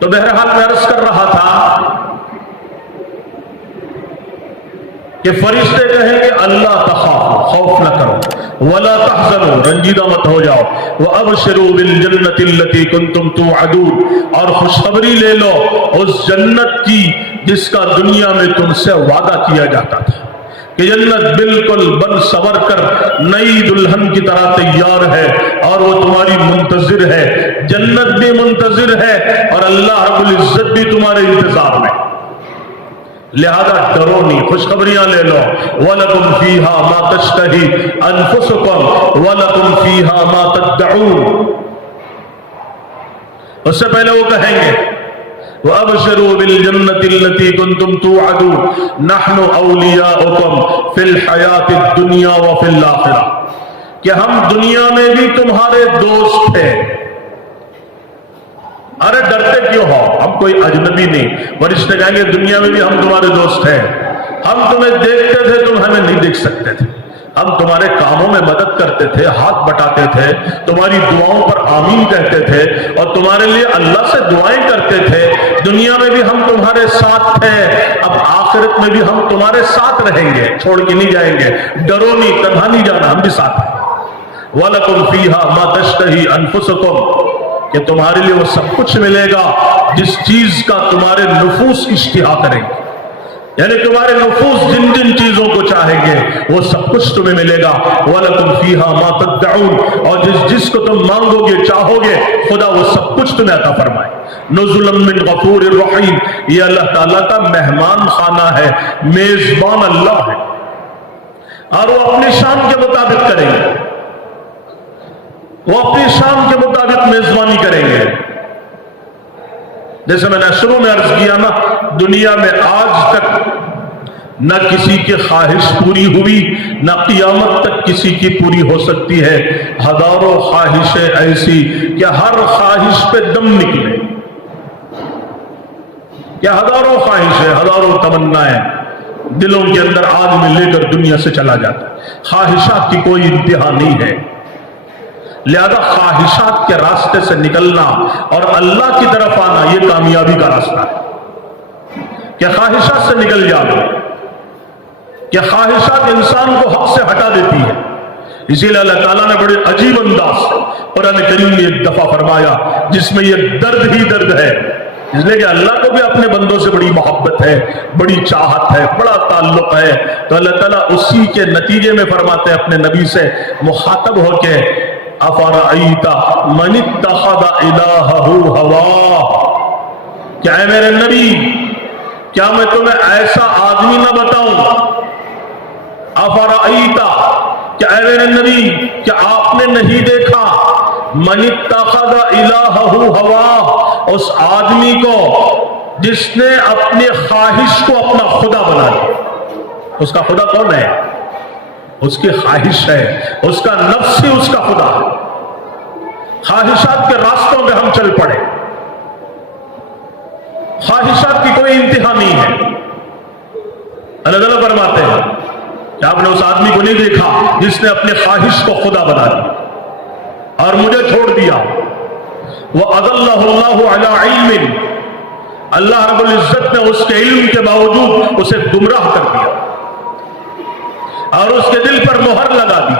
تو بہرحال میں عرض کر رہا تھا کہ فرشتے کہیں کہ اللہ تخافوا، خوف نہ کرو، ولا تحزنوا، رنجیدہ مت ہو جاؤ، وابشروا بالجنۃ التي كنتم توعدون، اور خوشخبری لے لو اس جنت کی جس کا دنیا میں تم سے وعدہ کیا جاتا تھا، کہ جنت بالکل بن سور کر نئی دلہن کی طرح تیار ہے اور وہ تمہاری منتظر ہے، جنت بھی منتظر ہے اور اللہ رب العزت بھی تمہارے انتظار میں، لہذا ڈرو نہیں، خوشخبریاں لے لو۔ وَلَكُمْ فِيهَا مَا تَشْتَهِي أَنفُسُكُمْ وَلَكُمْ فِيهَا مَا تَدَّعُونَ، اس سے پہلے وہ کہیں گے وَأَبْشِرُوا بِالْجَنَّةِ الَّتِي كُنْتُمْ تُوعَدُونَ نَحْنُ أَوْلِيَاؤُكُمْ فِي الْحَيَاةِ الدُّنْيَا وَفِي الْآخِرَةِ، کہ ہم دنیا میں بھی تمہارے دوست تھے۔ ارے ڈرتے کیوں ہو، ہم کوئی اجنبی نہیں۔ فرشتے کہیں گے دنیا میں بھی ہم تمہارے دوست ہیں، ہم تمہیں دیکھتے تھے، تم ہمیں نہیں دیکھ سکتے تھے، ہم تمہارے کاموں میں مدد کرتے تھے، ہاتھ بٹاتے تھے، تمہاری دعاؤں پر آمین کہتے تھے اور تمہارے لیے اللہ سے دعائیں کرتے تھے، دنیا میں بھی ہم تمہارے ساتھ تھے، اب آخرت میں بھی ہم تمہارے ساتھ رہیں گے، چھوڑ کے نہیں جائیں گے، ڈرو نہیں، تنہا نہیں جانا، ہم بھی ساتھ ہیں۔ وَلَكُمْ فِيهَا مَا تَشْتَهِي أَنفُسُكُمْ، کہ تمہارے لیے وہ سب کچھ ملے گا جس چیز کا تمہارے نفوس اشتہا کریں گے، یعنی تمہارے نفوس جن جن چیزوں کو چاہیں گے وہ سب کچھ تمہیں ملے گا۔ وَلَكُمْ فِيهَا مَا تَدَّعُونَ، اور جس کو تم مانگو گے چاہو گے خدا وہ سب کچھ تمہیں عطا فرمائے۔ نُزُلًا مِّن غَفُورٍ رَحِيمٍ، یہ اللہ تعالیٰ کا مہمان خانہ ہے، میزبان اللہ ہے، اور وہ اپنی شان کے مطابق کریں گے، وہ اپنی شان کے مطابق میزبانی کریں گے۔ جیسے میں نے شروع میں عرض کیا نا، دنیا میں آج تک نہ کسی کی خواہش پوری ہوئی، نہ قیامت تک کسی کی پوری ہو سکتی ہے۔ ہزاروں خواہشیں ایسی کہ ہر خواہش پہ دم نکلے، کہ ہزاروں خواہشیں، ہزاروں تمنائیں دلوں کے اندر آدمی لے کر دنیا سے چلا جاتا ہے، خواہشات کی کوئی انتہا نہیں ہے۔ لہذا خواہشات کے راستے سے نکلنا اور اللہ کی طرف آنا یہ کامیابی کا راستہ ہے، کہ خواہشات سے نکل جانا، کہ خواہشات انسان کو حق سے ہٹا دیتی ہے۔ اسی لیے اللہ تعالیٰ نے بڑے عجیب انداز سے قرآن کریم میں ایک دفعہ فرمایا جس میں یہ درد ہی درد ہے، اس لیے کہ اللہ کو بھی اپنے بندوں سے بڑی محبت ہے، بڑی چاہت ہے، بڑا تعلق ہے، تو اللہ تعالیٰ اسی کے نتیجے میں فرماتے ہیں اپنے نبی سے مخاطب ہو کے، افرأیت من اتخذ الہہ ہواہ، کیا اے میرے نبی، کیا میں تمہیں ایسا آدمی نہ بتاؤں؟ افرأیت، کیا اے میرے نبی، کیا آپ نے نہیں دیکھا من اتخذ الہہ ہواہ، اس آدمی کو جس نے اپنی خواہش کو اپنا خدا بنا لیا۔ اس کا خدا کون ہے؟ اس کی خواہش ہے، اس کا نفس ہی اس کا خدا ہے۔ خواہشات کے راستوں میں ہم چل پڑے، خواہشات کی کوئی انتہا نہیں ہے۔ اللہ تعالیٰ فرماتے ہیں کہ آپ نے اس آدمی کو نہیں دیکھا جس نے اپنے خواہش کو خدا بنا دیا اور مجھے چھوڑ دیا. وَأَضَلَّهُ اللَّهُ عَلَىٰ عِلْمٍ، اللہ رب العزت نے اس کے علم کے باوجود اسے گمراہ کر دیا اور اس کے دل پر مہر لگا دی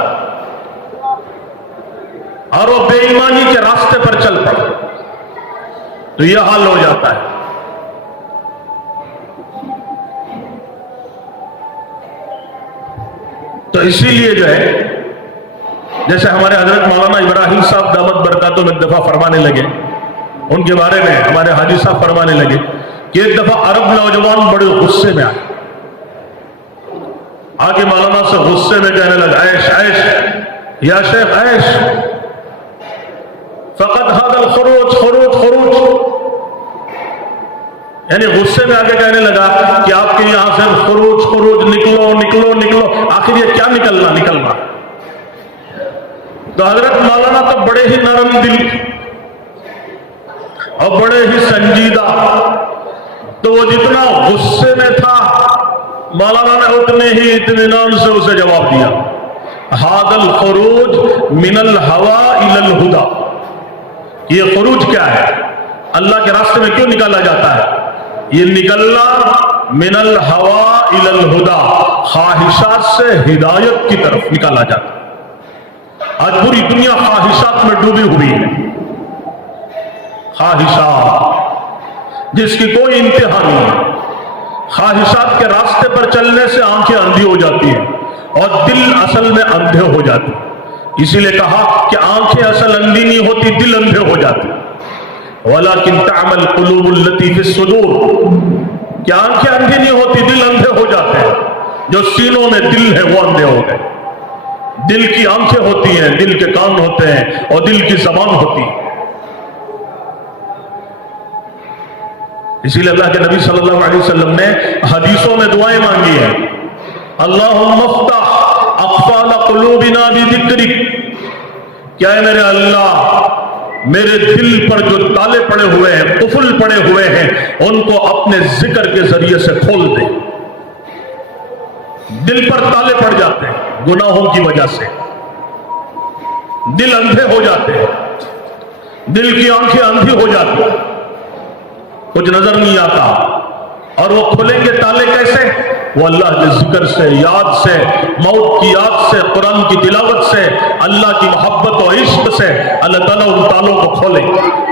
اور وہ بے ایمانی کے راستے پر چل پڑا. تو یہ حال ہو جاتا ہے. تو اسی لیے جو ہے، جیسے ہمارے حضرت مولانا ابراہیم صاحب دامت برکاتہم ایک دفعہ فرمانے لگے، ان کے بارے میں ہمارے حاجی صاحب فرمانے لگے کہ ایک دفعہ عرب نوجوان بڑے غصے میں آئے، آگے مولانا سے غصے میں کہنے لگا عیش عیش یا شیخ عیش، فقط هذا الخروج خروج خروج، یعنی غصے میں آگے کہنے لگا کہ آپ کے یہاں سے خروج خروج، نکلو نکلو نکلو، آخر یہ کیا نکلنا نکلنا. تو حضرت مولانا تو بڑے ہی نرم دل اور بڑے ہی سنجیدہ، تو وہ جتنا غصے میں تھا مولانا نے اتنے ہی اطمینان سے اسے جواب دیا، هذا الخروج من الهوى الى الهدى، یہ خروج کیا ہے؟ اللہ کے راستے میں کیوں نکالا جاتا ہے؟ یہ نکلنا من الهوى الى الهدى، خواہشات سے ہدایت کی طرف نکالا جاتا ہے. آج پوری دنیا خواہشات میں ڈوبی ہوئی ہے، خواہشات جس کی کوئی انتہا نہیں ہے. خواہشات کے راستے پر چلنے سے آنکھیں اندھی ہو جاتی ہیں اور دل اصل میں اندھے ہو جاتے ہیں. اسی لیے کہا کہ آنکھیں اصل اندھی نہیں ہوتی، دل اندھے ہو جاتے ہیں. وَلَكِنْ تَعْمَ الْقُلُوبُ الَّتِي فِي الصُّدُورِ، کہ آنکھیں اندھی نہیں ہوتی، دل اندھے ہو جاتے ہیں. جو سینوں میں دل ہے وہ اندھے ہو گئے. دل کی آنکھیں ہوتی ہیں، دل کے کان ہوتے ہیں اور دل کی زبان ہوتی ہے. اسی لیے اللہ کے نبی صلی اللہ علیہ وسلم نے حدیثوں میں دعائیں مانگی ہیں، اللہم افتح اقفال قلوبنا بذکرک، کیا ہے میرے اللہ میرے دل پر جو تالے پڑے ہوئے ہیں، قفل پڑے ہوئے ہیں، ان کو اپنے ذکر کے ذریعے سے کھول دے. دل پر تالے پڑ جاتے ہیں گناہوں کی وجہ سے، دل اندھے ہو جاتے ہیں، دل کی آنکھیں اندھی ہو جاتی ہیں، کچھ نظر نہیں آتا. اور وہ کھلیں گے تالے کیسے؟ وہ اللہ کے ذکر سے، یاد سے، موت کی یاد سے، قرآن کی تلاوت سے، اللہ کی محبت و عشق سے اللہ تعالیٰ ان تالوں کو کھولے.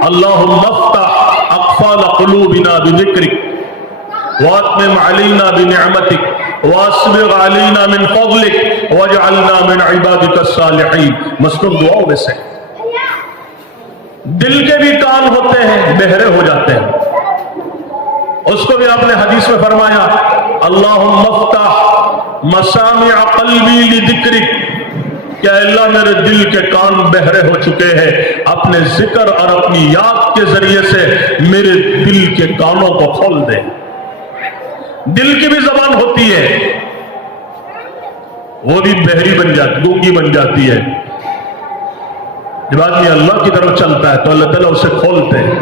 اللہم افتح اقفال قلوبنا بذکرک واتمم علینا بنعمتک واسبغ علینا من فضلک واجعلنا من عبادک الصالحین. مسنون دعاؤں میں سے دل کے بھی کان ہوتے ہیں، بہرے ہو جاتے ہیں. اس کو بھی آپ نے حدیث میں فرمایا، اللہم افتح مسامع قلبی لذکرک، کہ اللہ میرے دل کے کان بہرے ہو چکے ہیں، اپنے ذکر اور اپنی یاد کے ذریعے سے میرے دل کے کانوں کو کھول دے. دل کی بھی زبان ہوتی ہے، وہ بھی بہری بن جاتی، گونگی بن جاتی ہے. جب آدمی اللہ کی طرف چلتا ہے تو اللہ تعالیٰ اسے کھولتے ہیں.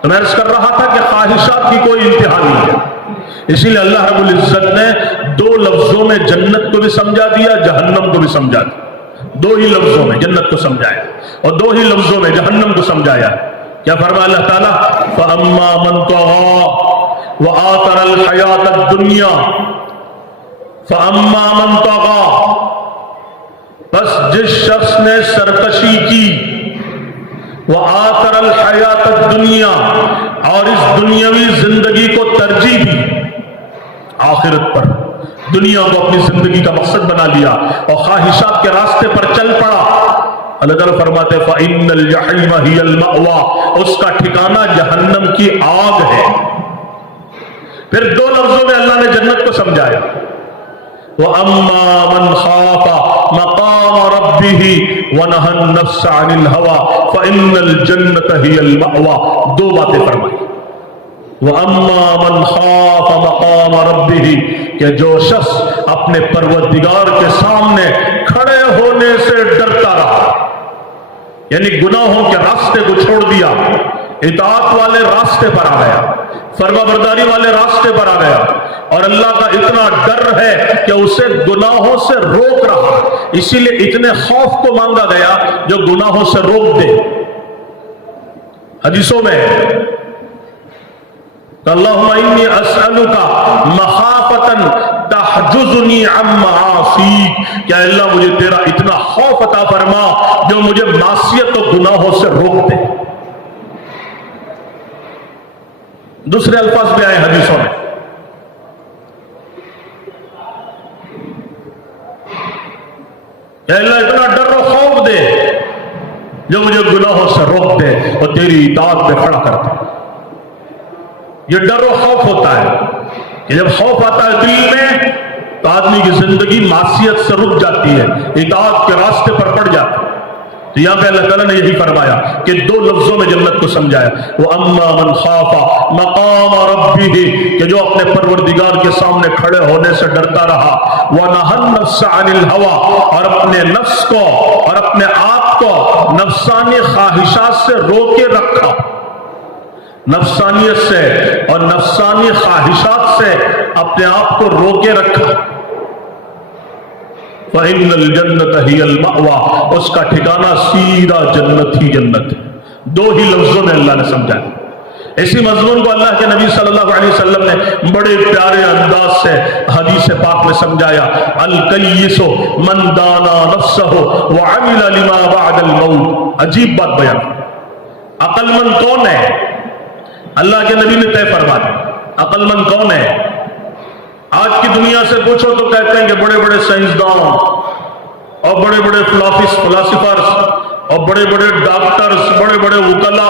تو میں عرض کر رہا تھا کہ خواہشات کی کوئی انتہا نہیں ہے. اسی لیے اللہ رب العزت نے دو لفظوں میں جنت کو بھی سمجھا دیا، جہنم کو بھی سمجھا دیا. دو ہی لفظوں میں جنت کو سمجھایا اور دو ہی لفظوں میں جہنم کو سمجھایا. کیا فرمایا اللہ تعالیٰ؟ فَأَمَّا مَنْ طَغَىٰ وَآثَرَ الْحَيَاةَ الدُّنْيَا فَأَمَّا مَنْ طَغَىٰ، بس جس شخص نے سرکشی کی، وَآثَرَ الْحَيَاةَ الدُّنْيَا، اور اس دنیاوی زندگی کو ترجیح دی آخرت پر، دنیا کو اپنی زندگی کا مقصد بنا لیا اور خواہشات کے راستے پر چل پڑا. اللہ تعالیٰ فرماتے فَإِنَّ الْجَحِيمَ هِيَ الْمَأْوَىٰ، اس کا ٹھکانہ جہنم کی آگ ہے. پھر دو لفظوں میں اللہ نے جنت کو سمجھایا، وَأَمَّا مَنْ خَافَ مَقَامَ رَبِّهِ وَنَهَى النَّفْسَ عَنِ الْهَوَىٰ فَإِنَّ الْجَنَّةَ هِيَ الْمَأْوَىٰ. دو باتیں فرمائی. وَأَمَّا مَنْ خَافَ مَقَامَ رَبِّهِ، کہ جو شخص اپنے پروردگار کے سامنے کھڑے ہونے سے ڈرتا رہا، یعنی گناہوں کے راستے کو چھوڑ دیا، اطاعت والے راستے پر آ گیا، فرما برداری والے راستے پر آ گیا اور اللہ کا اتنا ڈر ہے کہ اسے گناہوں سے روک رہا، اسی لیے اتنے خوف کو مانگا گیا جو گناہوں سے روک دے۔ حدیثوں میں اللہم انی اسألک مخافۃ تحجزنی عن معاصیک، کہ اللہ مجھے تیرا اتنا خوف عطا فرما جو مجھے معصیت و گناہوں سے روک دے۔ دوسرے الفاظ بھی آئے حدیثوں میں، کہ اللہ اتنا ڈر و خوف دے جو مجھے گناہوں سے روک دے اور تیری اطاعت میں کھڑا کر دے۔ یہ ڈر و خوف ہوتا ہے کہ جب خوف آتا ہے دل میں تو آدمی کی زندگی معصیت سے رک جاتی ہے، اطاعت کے راستے پر پڑ جاتا ہے۔ تو یہاں پہ اللہ تعالیٰ نے یہی فرمایا کہ دو لفظوں میں جنت کو سمجھایا، وَأَمَّا مَنْ خَافَ مَقَامَ رَبِّهِ، کہ جو اپنے پروردگار کے سامنے کھڑے ہونے سے ڈرتا رہا، وَنَهَى النَّفْسَ عَنِ الْهَوَىٰ، اور اپنے نفس کو اور اپنے آپ کو نفسانی خواہشات سے روکے رکھا، نفسانیت سے اور نفسانی خواہشات سے اپنے آپ کو روکے رکھا، فَإِنَّ الْجَنَّةَ هِيَ الْمَأْوَىٰ، اس کا ٹھکانہ سیدھا جنت ہی جنت ہے۔ دو ہی لفظوں میں اللہ نے سمجھایا۔ اسی مضمون کو اللہ کے نبی صلی اللہ علیہ وسلم نے بڑے پیارے انداز سے حدیث پاک میں سمجھایا، الکیس من دانا نفسہ وعمل لما بعد الموت۔ عجیب بات بیان، عقل مند کون ہے؟ اللہ کے نبی نے طے فرمایا عقل مند کون ہے۔ آج کی دنیا سے پوچھو تو کہتے ہیں کہ بڑے بڑے سائنسدان اور بڑے بڑے فلاسفرز اور بڑے بڑے ڈاکٹرز، بڑے بڑے وکلا،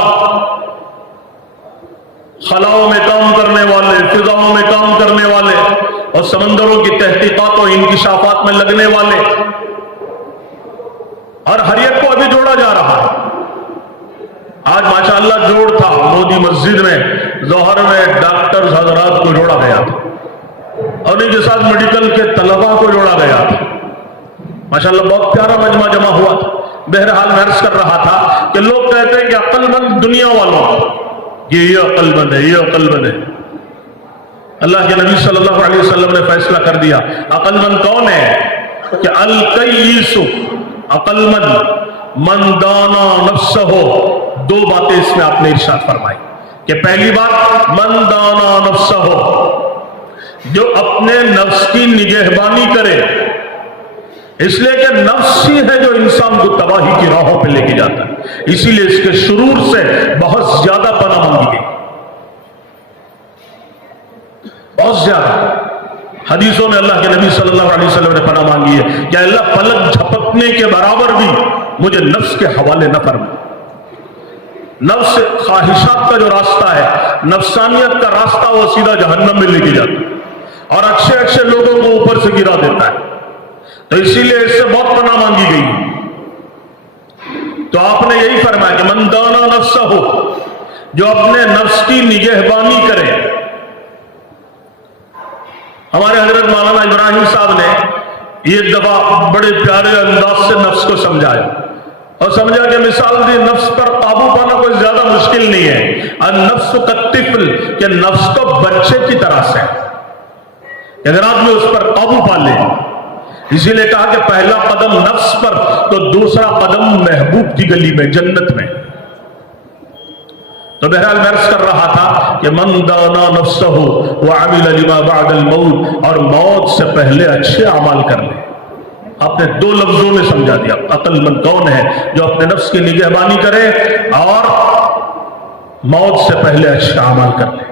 خلاؤں میں کام کرنے والے، فضاؤں میں کام کرنے والے اور سمندروں کی تحقیقات و انکشافات میں لگنے والے، اور ہر ایک کو ابھی جوڑا جا رہا ہے۔ آج ماشاءاللہ جوڑ تھا مودی مسجد میں، ظہر میں ڈاکٹرز حضرات کو جوڑا گیا تھا اور ان کے ساتھ میڈیکل کے طلباء کو جوڑا گیا تھا۔ ماشاءاللہ بہت پیارا مجمع جمع ہوا تھا۔ بہرحال میں عرض کر رہا تھا کہ لوگ کہتے ہیں کہ عقل مند دنیا والوں، یہ عقل مند ہے، یہ عقل مند ہے۔ اللہ کے نبی صلی اللہ علیہ وسلم نے فیصلہ کر دیا عقل مند کون ہے، کہ الکیس، عقل مند، من دانا نفسہ ہو۔ دو باتیں اس میں آپ نے ارشاد فرمائی کہ پہلی بات من دانا نفسہ ہو، جو اپنے نفس کی نگہبانی کرے، اس لیے کہ نفس ہی ہے جو انسان کو تباہی کی راہوں پہ لے کے جاتا ہے، اسی لیے اس کے شرور سے بہت زیادہ پناہ مانگی گئی، بہت زیادہ۔ حدیثوں میں اللہ کے نبی صلی اللہ علیہ وسلم نے پناہ مانگی ہے کہ اللہ پلک جھپکنے کے برابر بھی مجھے نفس کے حوالے نہ فرما۔ نفس خواہشات کا جو راستہ ہے، نفسانیت کا راستہ، وہ سیدھا جہنم میں لے کے جاتا ہے اور اچھے اچھے لوگوں کو اوپر سے گرا دیتا ہے، تو اسی لیے اس سے بہت پناہ مانگی گئی۔ تو آپ نے یہی فرمایا کہ من دانا نفسہ ہو، جو اپنے نفس کی نگہبانی کرے۔ ہمارے حضرت مولانا ابراہیم صاحب نے یہ دفعہ بڑے پیارے انداز سے نفس کو سمجھایا اور سمجھا کہ مثال دی نفس پر قابو پانا کوئی زیادہ مشکل نہیں ہے۔ النفس کالطفل، کہ نفس تو بچے کی طرح سے، اگر آدمی اس پر قابو پا لے، اسی لیے کہا کہ پہلا قدم نفس پر تو دوسرا قدم محبوب کی گلی میں، جنت میں۔ تو بہرحال میں عرض کر رہا تھا کہ من دانا نفسہ وعمل لما بعد الموت، اور موت سے پہلے اچھے اعمال کر لے۔ آپ نے دو لفظوں میں سمجھا دیا عقل مند کون ہے، جو اپنے نفس کی نگہبانی کرے اور موت سے پہلے اچھے اعمال کر لے۔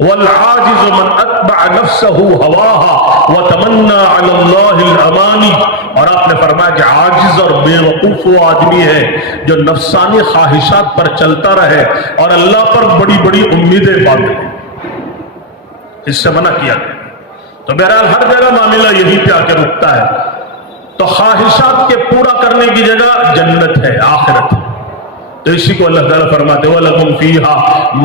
والعاجز من اتبع نفسہ ہواہا وتمنى علی اللہ الامانی، اور آپ نے فرمایا کہ عاجز اور بے وقوف وہ آدمی ہے جو نفسانی خواہشات پر چلتا رہے اور اللہ پر بڑی بڑی امیدیں باندھے، اس سے منع کیا گیا۔ تو بہرحال ہر جگہ معاملہ یہی پہ آ کے رکتا ہے، تو خواہشات کے پورا کرنے کی جگہ جنت ہے، آخرت ہے۔ تو اسی کو اللہ تعالیٰ فرماتے وَلَكُمْ فِيهَا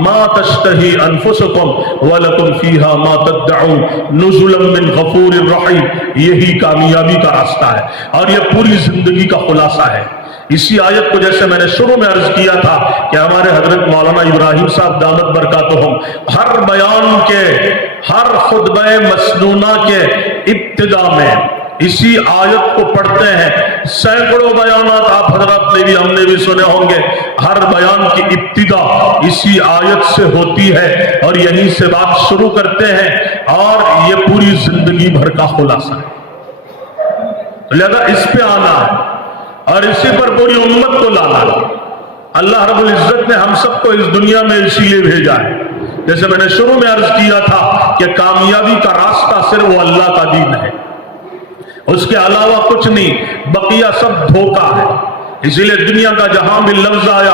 مَا تَشْتَهِي أَنفُسُكُمْ وَلَكُمْ فِيهَا مَا تَدَّعُونَ نُزُلًا مِّن غَفُورٍ رَحِيمٍ۔ یہی کامیابی کا راستہ ہے اور یہ پوری زندگی کا خلاصہ ہے۔ اسی آیت کو جیسے میں نے شروع میں عرض کیا تھا کہ ہمارے حضرت مولانا ابراہیم صاحب دامت برکاتہم ہر بیان کے، ہر خطبہ مسنونہ کے ابتدا میں اسی آیت کو پڑھتے ہیں۔ سینکڑوں بیانات آپ حضرات نے بھی ہم نے بھی سنے ہوں گے، ہر بیان کی ابتدا اسی آیت سے ہوتی ہے اور یہیں سے بات شروع کرتے ہیں، اور یہ پوری زندگی بھر کا خلاصہ ہے۔ لہذا اس پہ آنا ہے اور اسی پر پوری امت کو لانا ہے۔ اللہ رب العزت نے ہم سب کو اس دنیا میں اسی لیے بھیجا ہے، جیسے میں نے شروع میں عرض کیا تھا کہ کامیابی کا راستہ صرف وہ اللہ کا دین ہے، اس کے علاوہ کچھ نہیں، بقیہ سب دھوکہ ہے۔ اسی لیے دنیا کا جہاں بھی لفظ آیا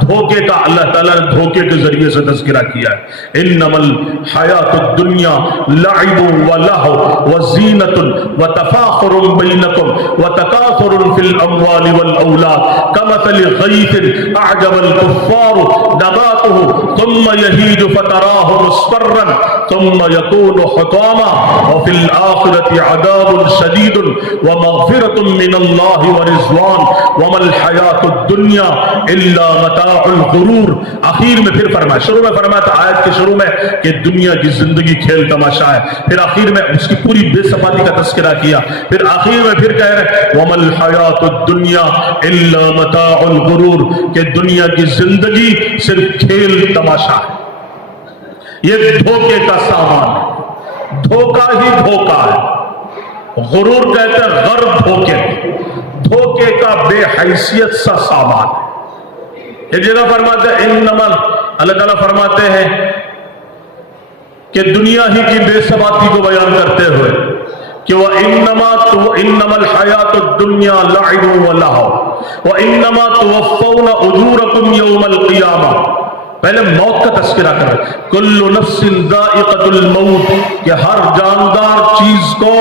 دھوکے کا، اللہ تعالیٰ نے دھوکے کے ذریعے سے تذکرہ کیا ہے۔ انما الحیات الدنیا لعب ولہو وزینۃ وتفاخر بینکم وتکاثر فی الاموال والاولاد کمثل غیث اعجب الکفار نباتہ ثم یہیج فتراہ مصفرا ثم یکون حطاما وفی الآخرۃ عذاب شدید ومغفرۃ من اللہ ورضوان وما الحیات الدنیا الا متاع الغرور۔ آخر میں پھر فرمایا، شروع میں فرمایا تھا آیت کے شروع میں کہ دنیا کی زندگی کھیل تماشا ہے، پھر آخر میں اس کی پوری بے ثباتی کا تذکرہ کیا، پھر آخر میں پھر کہہ رہے وما الحیات الدنیا الا متاع الغرور، کہ دنیا کی زندگی صرف کھیل تماشا ہے، یہ دھوکے کا سامان ہے، دھوکہ ہی دھوکہ ہے۔ غرور کہتے ہیں غرب دھوکے، دھوکے کا بے حیثیت سا سامان۔ ایک جگہ فرماتے ہیں انما، اللہ تعالیٰ فرماتے ہیں کہ دنیا ہی کی بے ثباتی کو بیان کرتے ہوئے کہ وَإِنَّمَا الْحَيَاةُ الدُّنْيَا لَعِبٌ وَلَهْوٌ وَإِنَّمَا تُوَفَّوْنَ أُجُورَكُمْ يَوْمَ الْقِيَامَةِ۔ پہلے موت کا تذکرہ کر رہے کل نفس ذائقۃ الموت، کہ ہر جاندار چیز کو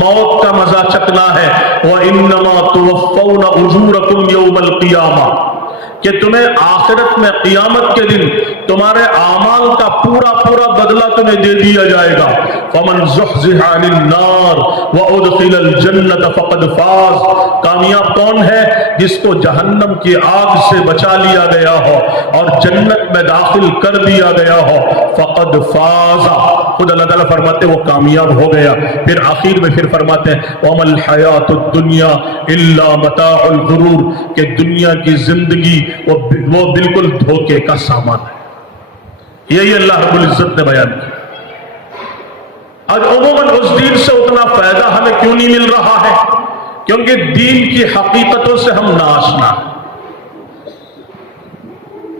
موت کا مزہ چکنا ہے۔ وَإِنَّمَا تُوَفَّوْنَ أُجُورَكُمْ يَوْمَ الْقِيَامَةِ، کہ تمہیں آخرت میں قیامت کے دن تمہارے اعمال کا پورا پورا بدلہ تمہیں دے دیا جائے گا۔ فَمَنْ زُحْزِحَ عَنِ النَّارِ وَأُدْخِلَ الْجَنَّةَ فَقَدْ فَازَ۔ کامیاب کون ہے؟ جس کو جہنم کی آگ سے بچا لیا گیا ہو اور جنت میں داخل کر دیا گیا ہو، فَقَدْ فَازَ، خود اللہ تعالیٰ فرماتے وہ کامیاب ہو گیا۔ پھر آخر میں پھر فرماتے ہیں وَمَا الْحَيَاةُ الدُّنْيَا إِلَّا مَتَاعُ الْغُرُورِ، کہ دنیا کی زندگی وہ بالکل دھوکے کا سامان ہے۔ یہی اللہ رب العزت نے بیان کیا۔ آج عموماً اس دین سے اتنا فائدہ ہمیں کیوں نہیں مل رہا ہے؟ کیونکہ دین کی حقیقتوں سے ہم ناآشنا ہیں،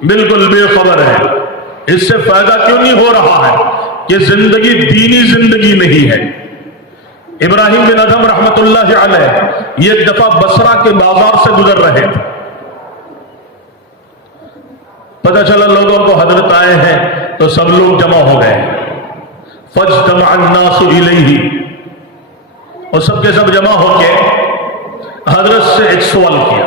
بالکل بے خبر ہے۔ اس سے فائدہ کیوں نہیں ہو رہا ہے کہ زندگی دینی زندگی نہیں ہے۔ ابراہیم بن ادھم رحمت اللہ علیہ یہ ایک دفعہ بصرہ کے بازار سے گزر رہے تھے، پتہ چلا لوگوں کو حضرت آئے ہیں تو سب لوگ جمع ہو گئے۔ فاجتمع الناس الیہ، اور سب کے سب جمع ہو کے حضرت سے ایک سوال کیا۔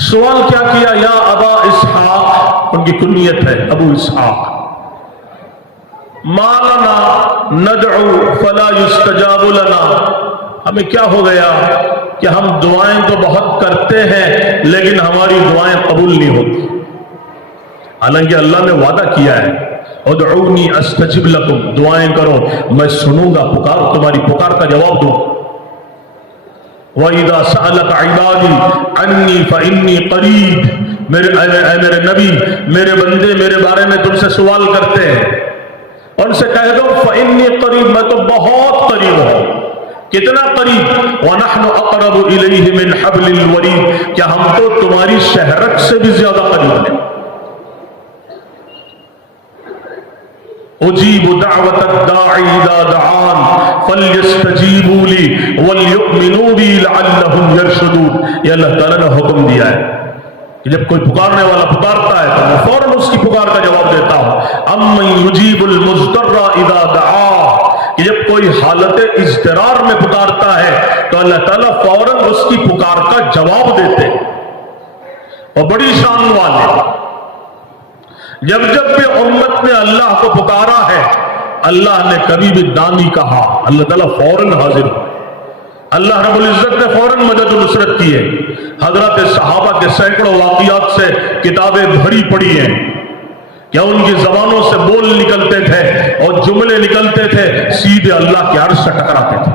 سوال کیا کیا؟ یا ابا اسحاق، ان کی کنیت ہے ابو اسحاق، ما لنا ندعو فلا یستجاب لنا، ہمیں کیا ہو گیا کہ ہم دعائیں تو بہت کرتے ہیں لیکن ہماری دعائیں قبول نہیں ہوتی، حالانکہ اللہ نے وعدہ کیا ہے ادعونی استجب لکم، دعائیں کرو میں سنوں گا، پکار تمہاری پکار کا جواب دوں۔ وَإِذَا سَأَلَكَ عِبَادِي عَنِّي فَإِنِّي قَرِيبٌ، اے میرے نبی، میرے بندے میرے بارے میں تم سے سوال کرتے ہیں، ان سے کہہ دو فَإِنِّي قَرِيبٌ، میں تو بہت قریب ہوں۔ کتنا قریب؟ وَنَحْنُ أَقْرَبُ إِلَيْهِ مِنْ حَبْلِ الْوَرِيدِ، کہ ہم تو تمہاری شہرک سے بھی زیادہ قریب ہیں۔ اجیب دعوت الداعی اذا دعان فلیستجیبوا لی ولیؤمنوا بی لعلہم یرشدون۔ یہ اللہ تعالیٰ نے حکم دیا ہے کہ جب کوئی پکارنے والا پکارتا ہے تو میں فوراً اس کی پکار کا جواب دیتا ہوں۔ امن یجیب المضطر اذا دعا، کہ جب کوئی حالت اضطرار میں پکارتا ہے تو اللہ تعالیٰ فوراً اس کی پکار کا جواب دیتے ہیں۔ اور بڑی شان والے، جب جب بھی امت نے اللہ کو پکارا ہے اللہ نے کبھی بھی دانی کہا، اللہ تعالیٰ فوراً حاضر ہو۔ اللہ رب العزت نے فوراً مدد و نصرت کی ہے۔ حضرت صحابہ کے سینکڑوں واقعات سے کتابیں بھری پڑی ہیں کہ ان کی زبانوں سے بول نکلتے تھے اور جملے نکلتے تھے سیدھے اللہ کے عرش سے ٹکراتے تھے۔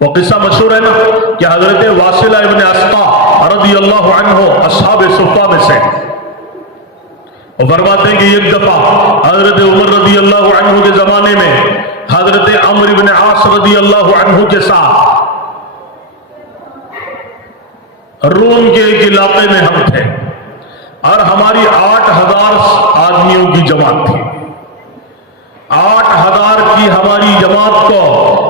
وہ قصہ مشہور ہے نا کہ حضرت واصلہ ابن اسقع رضی اللہ عنہ اصحاب صفہ میں سے، وہ فرماتے ہیں کہ ایک دفعہ حضرت عمر رضی اللہ عنہ کے زمانے میں حضرت عمرو بن عاص رضی اللہ عنہ کے ساتھ روم کے ایک علاقے میں ہم تھے اور ہماری 8000 آدمیوں کی جماعت تھی۔ 8000 کی ہماری جماعت کو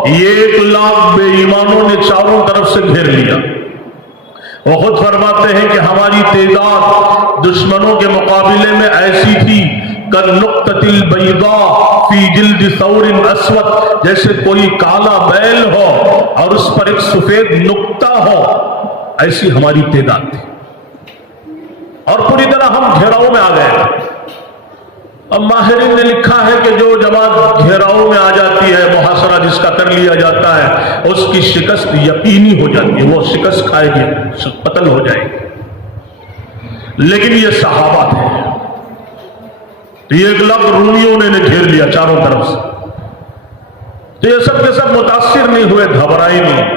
1,00,000 بے ایمانوں نے چاروں طرف سے گھیر لیا۔ وہ خود فرماتے ہیں کہ ہماری تعداد دشمنوں کے مقابلے میں ایسی تھی کالنقطۃ البیضاء فی جلد ثور اسود، جیسے کوئی کالا بیل ہو اور اس پر ایک سفید نقطہ ہو، ایسی ہماری تعداد تھی اور پوری طرح ہم گھیراؤ میں آ گئے۔ اب ماہرین نے لکھا ہے کہ جو جماعت گھیراؤ میں آ جاتی ہے، محاصرہ جس کا کر لیا جاتا ہے، اس کی شکست یقینی ہو جاتی ہے، وہ شکست کھائے گی، قتل ہو جائے گی۔ لیکن یہ صحابہ تھے، 1,00,000 رومیوں نے گھیر لیا چاروں طرف سے، تو یہ سب کے سب متاثر نہیں ہوئے، گھبرائے نہیں،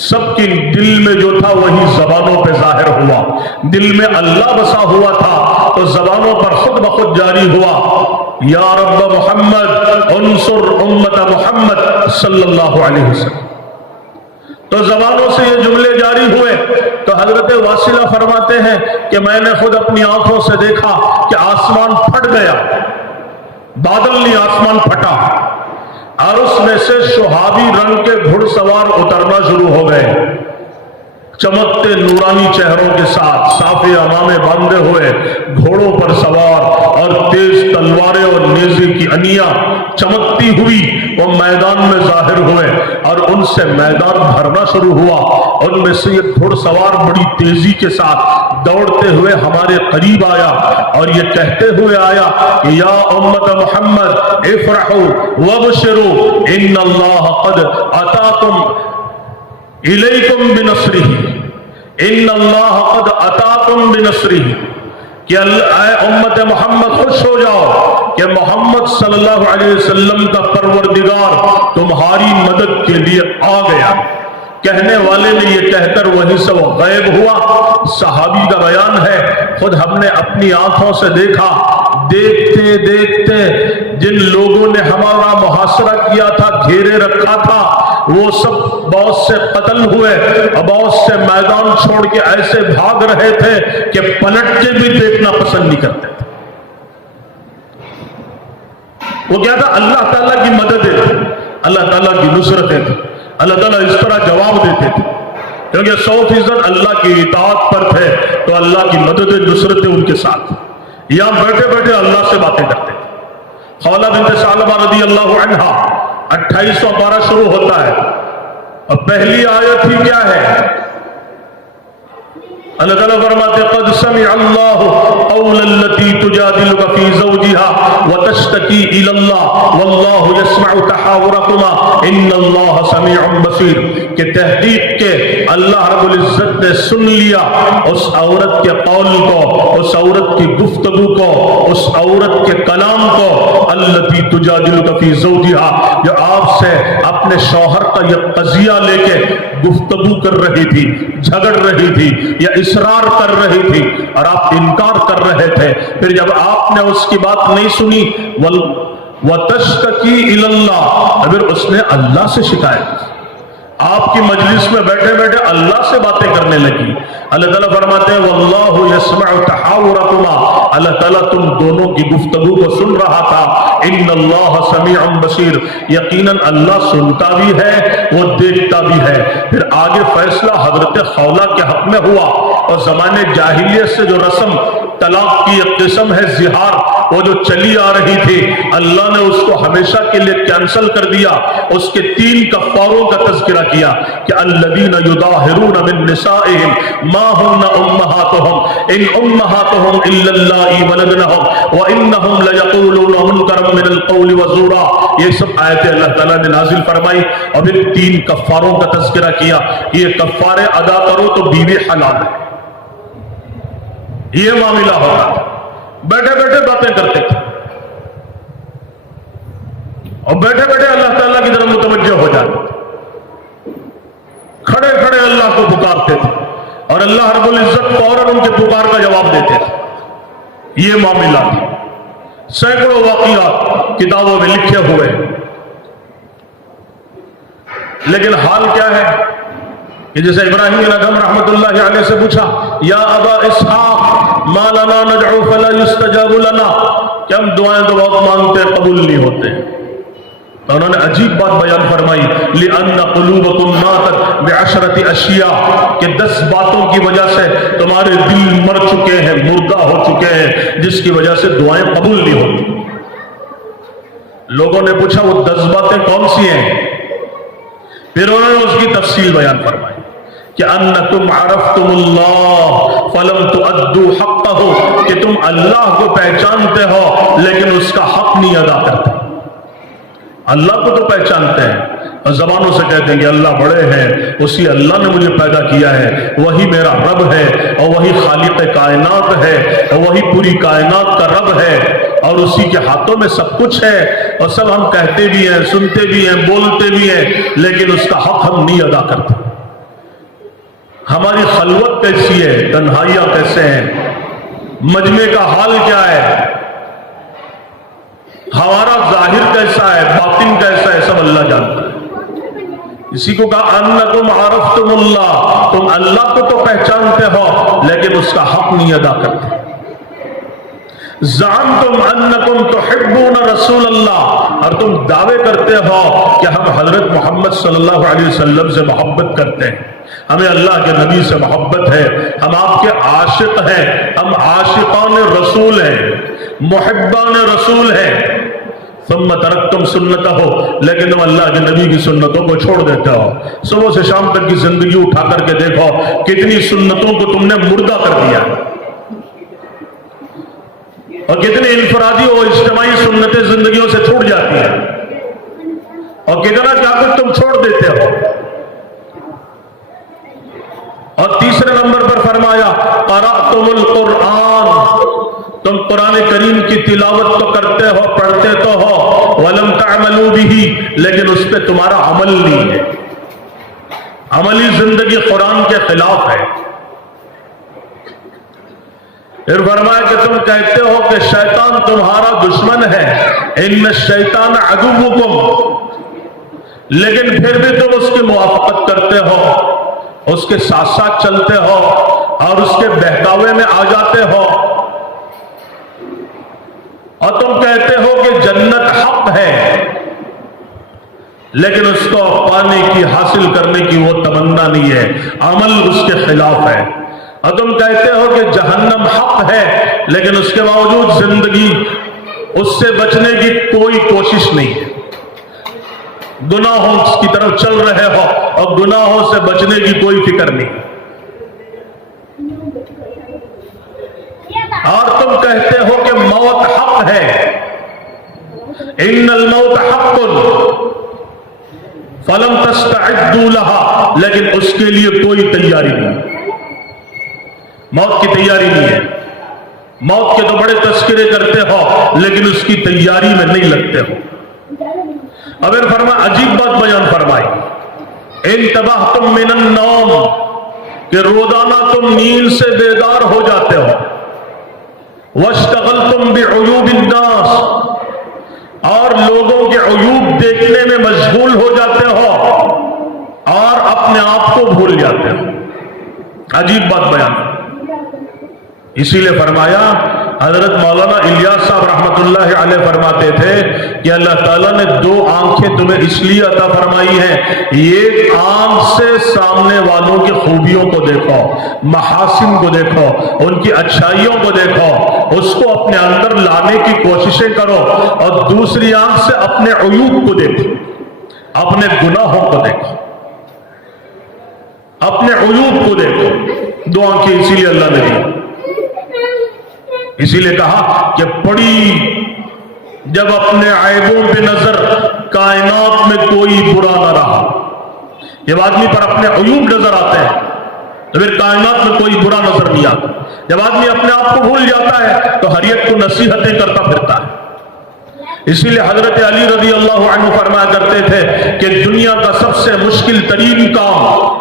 سب کی دل میں جو تھا وہی زبانوں پہ ظاہر ہوا۔ دل میں اللہ بسا ہوا تھا تو زبانوں پر خود بخود جاری ہوا، یا رب محمد انصر امت محمد صلی اللہ علیہ وسلم۔ تو زبانوں سے یہ جملے جاری ہوئے تو حضرت واصلہ فرماتے ہیں کہ میں نے خود اپنی آنکھوں سے دیکھا کہ آسمان پھٹ گیا، بادل نہیں، آسمان پھٹا اور اس میں سے شہابی رنگ کے گھڑ سوار اترنا شروع ہو گئے، چمکتے نورانی چہروں کے ساتھ، صافے امامے باندھے ہوئے، گھوڑوں پر سوار اور تیز تلواریں اور نیزے کی انیاں چمکتی ہوئی وہ میدان میں ظاہر ہوئے اور ان سے میدان بھرنا شروع ہوا۔ ان میں سے ایک گھڑ سوار بڑی تیزی کے ساتھ دوڑتے ہوئے ہمارے قریب آیا اور یہ کہتے ہوئے آیا کہ یا امت محمد افرحوا وابشروا ان اللہ قد اتاکم الیکم بنصرہ، ان اللہ قد اتاکم بنصرہ، کہ اے امت محمد خوش ہو جاؤ کہ محمد صلی اللہ علیہ وسلم کا پروردگار تمہاری مدد کے لیے آ گیا۔ کہنے والے نے یہ کہہ کر وہیں سے وہ غائب ہوا۔ صحابی کا بیان ہے، خود ہم نے اپنی آنکھوں سے دیکھا، دیکھتے دیکھتے جن لوگوں نے ہمارا محاصرہ کیا تھا، گھیرے رکھا تھا، وہ سب بہت سے قتل ہوئے اور بہت سے میدان چھوڑ کے ایسے بھاگ رہے تھے کہ پلٹ کے بھی دیکھنا پسند نہیں کرتے تھے۔ وہ کیا تھا؟ اللہ تعالیٰ کی مددیں تھی، اللہ تعالیٰ کی نصرتیں تھی، اللہ تعالیٰ اس طرح جواب دیتے تھے کیونکہ 100% اللہ کی اطاعت پر تھے تو اللہ کی مدد نصرتیں ان کے ساتھ۔ یہاں بیٹھے بیٹھے اللہ سے باتیں کرتے تھے۔ خولہ بنت ثعلبہ رضی اللہ عنہا 28واں پارہ شروع ہوتا ہے اور پہلی آیت ہی کیا ہے؟ اللہ تعالیٰ فرماتے قد سمع اللہ قول التی تجادلک فی زوجها وتشتکی الی اللہ واللہ یسمع تحاورکما ان اللہ سمیع بصیر، کہ تحقیق کے اللہ رب العزت نے سن لیا اس عورت کے قول کو، اس عورت کی گفتگو کو، اس عورت کے کلام کو، التی تجادلک فی زوجها، جو آپ سے اپنے شوہر کا یہ قضیہ لے کے گفتگو کر رہی تھی، جھگڑ رہی تھی یا اصرار کر رہی تھی اور آپ انکار کر رہے تھے۔ پھر جب آپ نے اس کی بات نہیں سنی وَتَشْتَكِي إِلَى اللَّهِ، پھر اس نے اللہ سے شکایت کی، آپ کی مجلس میں بیٹھے بیٹھے اللہ سے باتیں کرنے لگی۔ اللہ تعالیٰ فرماتے ہیں وَاللَّهُ يَسْمَعُ تَحَاوُرَكُمَا، اللہ تعالیٰ تم دونوں کی گفتگو کو سن رہا تھا۔ ان اللہ سمیع بصیر، یقیناً اللہ سنتا بھی ہے وہ دیکھتا بھی ہے۔ پھر آگے فیصلہ حضرت خولہ کے حق میں ہوا اور زمانے جاہلیت سے جو رسم طلاق کی ایک قسم ہے زہار، وہ جو چلی آ رہی تھی اللہ نے اس کو ہمیشہ کے لیے کینسل کر دیا. اس کے 3 کفاروں کا تذکرہ کیا کہ الذین یظاہرون من نسائہم ما ہن امہاتہم ان امہاتہم الا اللہ ولدنہم وانہم لیقولون منکرا من القول وزورا. یہ سب آیتیں اللہ تعالیٰ نے نازل فرمائی اور پھر 3 کفاروں کا تذکرہ کیا. یہ کفارے ادا کرو تو بیوی حلال ہے. یہ معاملہ ہوگا. بیٹھے بیٹھے باتیں کرتے تھے اور بیٹھے بیٹھے اللہ تعالیٰ کی طرف متوجہ ہو جاتے تھے. کھڑے کھڑے اللہ کو پکارتے تھے اور اللہ رب العزت فوراً ان کے پکار کا جواب دیتے تھے. یہ معاملہ تھا. سینکڑوں واقعات کتابوں میں لکھے ہوئے. لیکن حال کیا ہے کہ جیسے ابراہیم بن ادھم رحمۃ اللہ علیہ سے پوچھا یا ابا اسحاق ما لنا ندعو فلا یستجاب لنا, کہ ہم دعائیں تو بہت مانگتے ہیں قبول نہیں ہوتے. تو انہوں نے عجیب بات بیان فرمائی لأن قلوبکم ماتت بعشرۃ اشیاء, کہ 10 باتوں کی وجہ سے تمہارے دل مر چکے ہیں, مردہ ہو چکے ہیں, جس کی وجہ سے دعائیں قبول نہیں ہوتی. لوگوں نے پوچھا وہ 10 باتیں کون سی ہیں؟ پھر انہوں نے اس کی تفصیل بیان فرمائی کہ انکم عرفتم اللہ فلم تؤدوا حقہ, کہ تم اللہ کو پہچانتے ہو لیکن اس کا حق نہیں ادا کرتے. اللہ کو تو پہچانتے ہیں اور زبانوں سے کہتے ہیں کہ اللہ بڑے ہیں, اسی اللہ نے مجھے پیدا کیا ہے, وہی میرا رب ہے اور وہی خالق کائنات ہے اور وہی پوری کائنات کا رب ہے اور اسی کے ہاتھوں میں سب کچھ ہے, اور سب ہم کہتے بھی ہیں, سنتے بھی ہیں, بولتے بھی ہیں, لیکن اس کا حق ہم نہیں ادا کرتے. ہماری خلوت کیسی ہے, تنہائیاں کیسے ہیں, مجمع کا حال کیا ہے, ہمارا ظاہر کیسا ہے, باطن کیسا ہے, سب اللہ جانتا ہے. اسی کو کہا انکم عرفتم اللہ, تم اللہ کو تو پہچانتے ہو لیکن اس کا حق نہیں ادا کرتے. زعمتم انکم تحبون رسول اللہ, اور تم دعوے کرتے ہو کہ ہم حضرت محمد صلی اللہ علیہ وسلم سے محبت کرتے ہیں, ہمیں اللہ کے نبی سے محبت ہے, ہم آپ کے عاشق ہیں, ہم عاشقان رسول ہیں, محبان رسول ہیں. ثم ترکتم سنتہ, لیکن تم اللہ کے نبی کی سنتوں کو چھوڑ دیتے ہو. صبح سے شام تک کی زندگی اٹھا کر کے دیکھو کتنی سنتوں کو تم نے مردہ کر دیا, اور کتنی انفرادی اور اجتماعی سنتیں زندگیوں سے چھوٹ جاتی ہیں, اور کتنا کیا کچھ تم چھوڑ دیتے ہو. اور تیسرے نمبر پر فرمایا قرأتم القرآن, تم قرآن کریم کی تلاوت تو کرتے ہو, پڑھتے تو ہو, ولم تعملوا به, لیکن اس پہ تمہارا عمل نہیں ہے, عملی زندگی قرآن کے خلاف ہے. پھر فرمایا کہ تم کہتے ہو کہ شیطان تمہارا دشمن ہے, ان الشیطان عدوکم, لیکن پھر بھی تم اس کی موافقت کرتے ہو, اس کے ساتھ ساتھ چلتے ہو اور اس کے بہکاوے میں آ جاتے ہو, اور تم کہتے ہو کہ جنت حق ہے لیکن اس کو پانے کی, حاصل کرنے کی وہ تمنا نہیں ہے, عمل اس کے خلاف ہے. اور تم کہتے ہو کہ جہنم حق ہے لیکن اس کے باوجود زندگی اس سے بچنے کی کوئی کوشش نہیں ہے, گناہوں کی طرف چل رہے ہو اور گناہوں سے بچنے کی کوئی فکر نہیں. اور تم کہتے ہو کہ موت حق ہے, ان الموت حق فلم تستعدوا لها, لیکن اس کے لیے کوئی تیاری نہیں, موت کی تیاری نہیں ہے. موت کے تو بڑے تذکرے کرتے ہو لیکن اس کی تیاری میں نہیں لگتے ہو. اب فرمایا عجیب بات بیان فرمائی, انتبہتم من النوم, کہ روزانہ تم نیند سے بیدار ہو جاتے ہو, واشتغلتم بعیوب الناس, اور لوگوں کے عیوب دیکھنے میں مشغول ہو جاتے ہو اور اپنے آپ کو بھول جاتے ہو. عجیب بات بیان. اسی لیے فرمایا حضرت مولانا الیاس صاحب رحمۃ اللہ علیہ فرماتے تھے کہ اللہ تعالیٰ نے 2 آنکھیں تمہیں اس لیے عطا فرمائی ہیں، ایک آنکھ سے سامنے والوں کی خوبیوں کو دیکھو، محاسن کو دیکھو، ان کی اچھائیوں کو دیکھو، اس کو اپنے اندر لانے کی کوششیں کرو، اور دوسری آنکھ سے اپنے عیوب کو دیکھو، اپنے گناہوں کو دیکھو، اپنے عیوب کو دیکھو۔ 2 آنکھیں اسی لیے اللہ نے دی، اسی لیے کہا کہ پڑی جب اپنے عیبوں پہ نظر کائنات میں کوئی برا نہ رہا۔ جب آدمی پر اپنے عیوب نظر آتے ہیں تو پھر کائنات میں کوئی برا نظر نہیں آتا۔ جب آدمی اپنے آپ کو بھول جاتا ہے تو ہر ایک کو نصیحتیں کرتا پھرتا ہے۔ اسی لیے حضرت علی رضی اللہ عنہ فرمایا کرتے تھے کہ دنیا کا سب سے مشکل ترین کام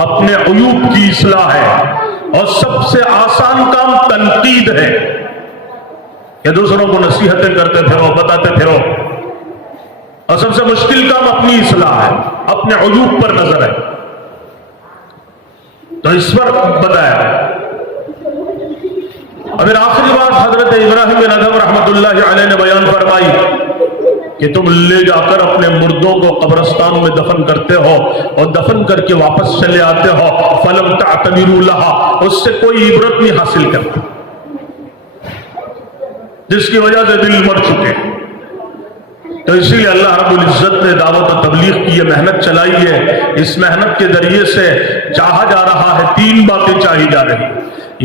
اپنے عیوب کی اصلاح ہے، اور سب سے آسان کام تنقید ہے کہ دوسروں کو نصیحتیں کرتے پھرو، بتاتے پھرو، اور سب سے مشکل کام اپنی اصلاح ہے، اپنے عیوب پر نظر ہے۔ تو اس پر بتایا۔ اور پھر آخری بات حضرت ابراہیم بن ادھم رحمۃ اللہ علیہ نے بیان فرمائی کہ تم لے جا کر اپنے مردوں کو قبرستان میں دفن کرتے ہو اور دفن کر کے واپس چلے آتے ہو، فلم تعتبروا لها، اس سے کوئی عبرت نہیں حاصل کرتا، جس کی وجہ سے دل مر چکے۔ تو اسی لیے اللہ رب العزت نے دعوت و تبلیغ کی یہ محنت چلائی ہے۔ اس محنت کے ذریعے سے چاہا جا رہا ہے، 3 باتیں چاہی جا رہی۔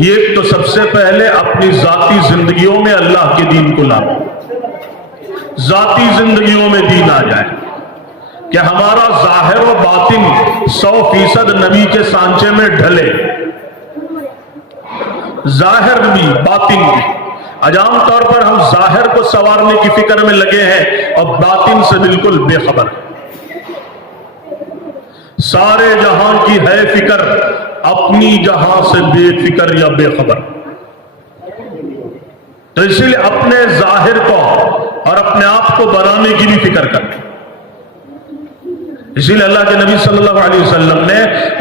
ایک تو سب سے پہلے اپنی ذاتی زندگیوں میں اللہ کے دین کو لانا، ذاتی زندگیوں میں دین آ جائے، کہ ہمارا ظاہر و باطن 100% نبی کے سانچے میں ڈھلے، ظاہر بھی باطن بھی۔ آج عام طور پر ہم ظاہر کو سنوارنے کی فکر میں لگے ہیں اور باطن سے بالکل بے خبر۔ سارے جہاں کی ہے فکر، اپنی جہاں سے بے فکر یا بے خبر۔ تو اسی لیے اپنے ظاہر کو اور اپنے آپ کو بنانے کی بھی فکر کریں۔ اسی لیے اللہ کے نبی صلی اللہ علیہ وسلم نے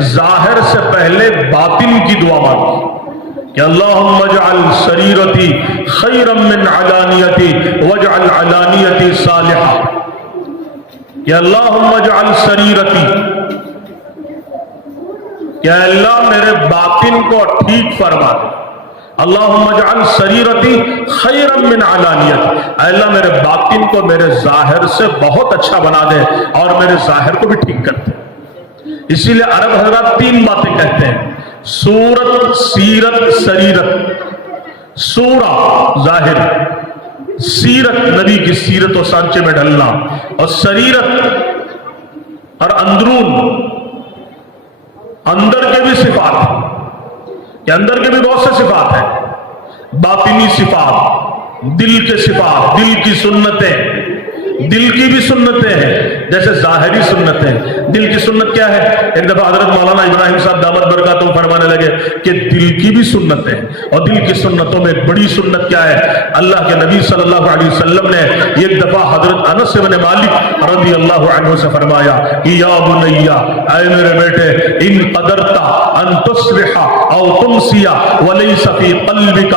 ظاہر سے پہلے باطن کی دعا مانگی کہ اللہم اجعل سریرتی خیرا من علانیتی واجعل علانیتی صالحہ، کہ اللہم اجعل سریرتی، کہ اللہ میرے باطن کو ٹھیک فرما دے، اللہم اجعل سریرتی خیرا من علانیتی، اے اللہ میرے باطن کو میرے ظاہر سے بہت اچھا بنا دے اور میرے ظاہر کو بھی ٹھیک کر دے۔ اسی لیے عرب حضرات 3 باتیں کہتے ہیں، صورت، سیرت، سریرت۔ صورت ظاہر، سیرت نبی کی سیرت و سانچے میں ڈھلنا، اور سریرت اور اندرون، اندر کے بھی صفات ہیں، کہ اندر کے بھی بہت سے صفات ہیں، باطنی صفات، دل کے صفات، دل کی سنتیں، دل کی بھی سنتیں ہیں جیسے ظاہری سنتیں۔ دل کی سنت کیا ہے؟ ایک دفعہ حضرت مولانا ابراہیم صاحب دامت برکاتہ فرمانے لگے کہ دل کی بھی سنتیں ہیں، اور دل کی سنتوں میں ایک بڑی سنت کیا ہے؟ اللہ کے نبی صلی اللہ علیہ وسلم نے ایک دفعہ حضرت انس بن مالک رضی اللہ عنہ سے فرمایا کہ یا بنیا، اے میرے بیٹے، ان قدرت ان تصبح او تمسی ولیس فی قلبک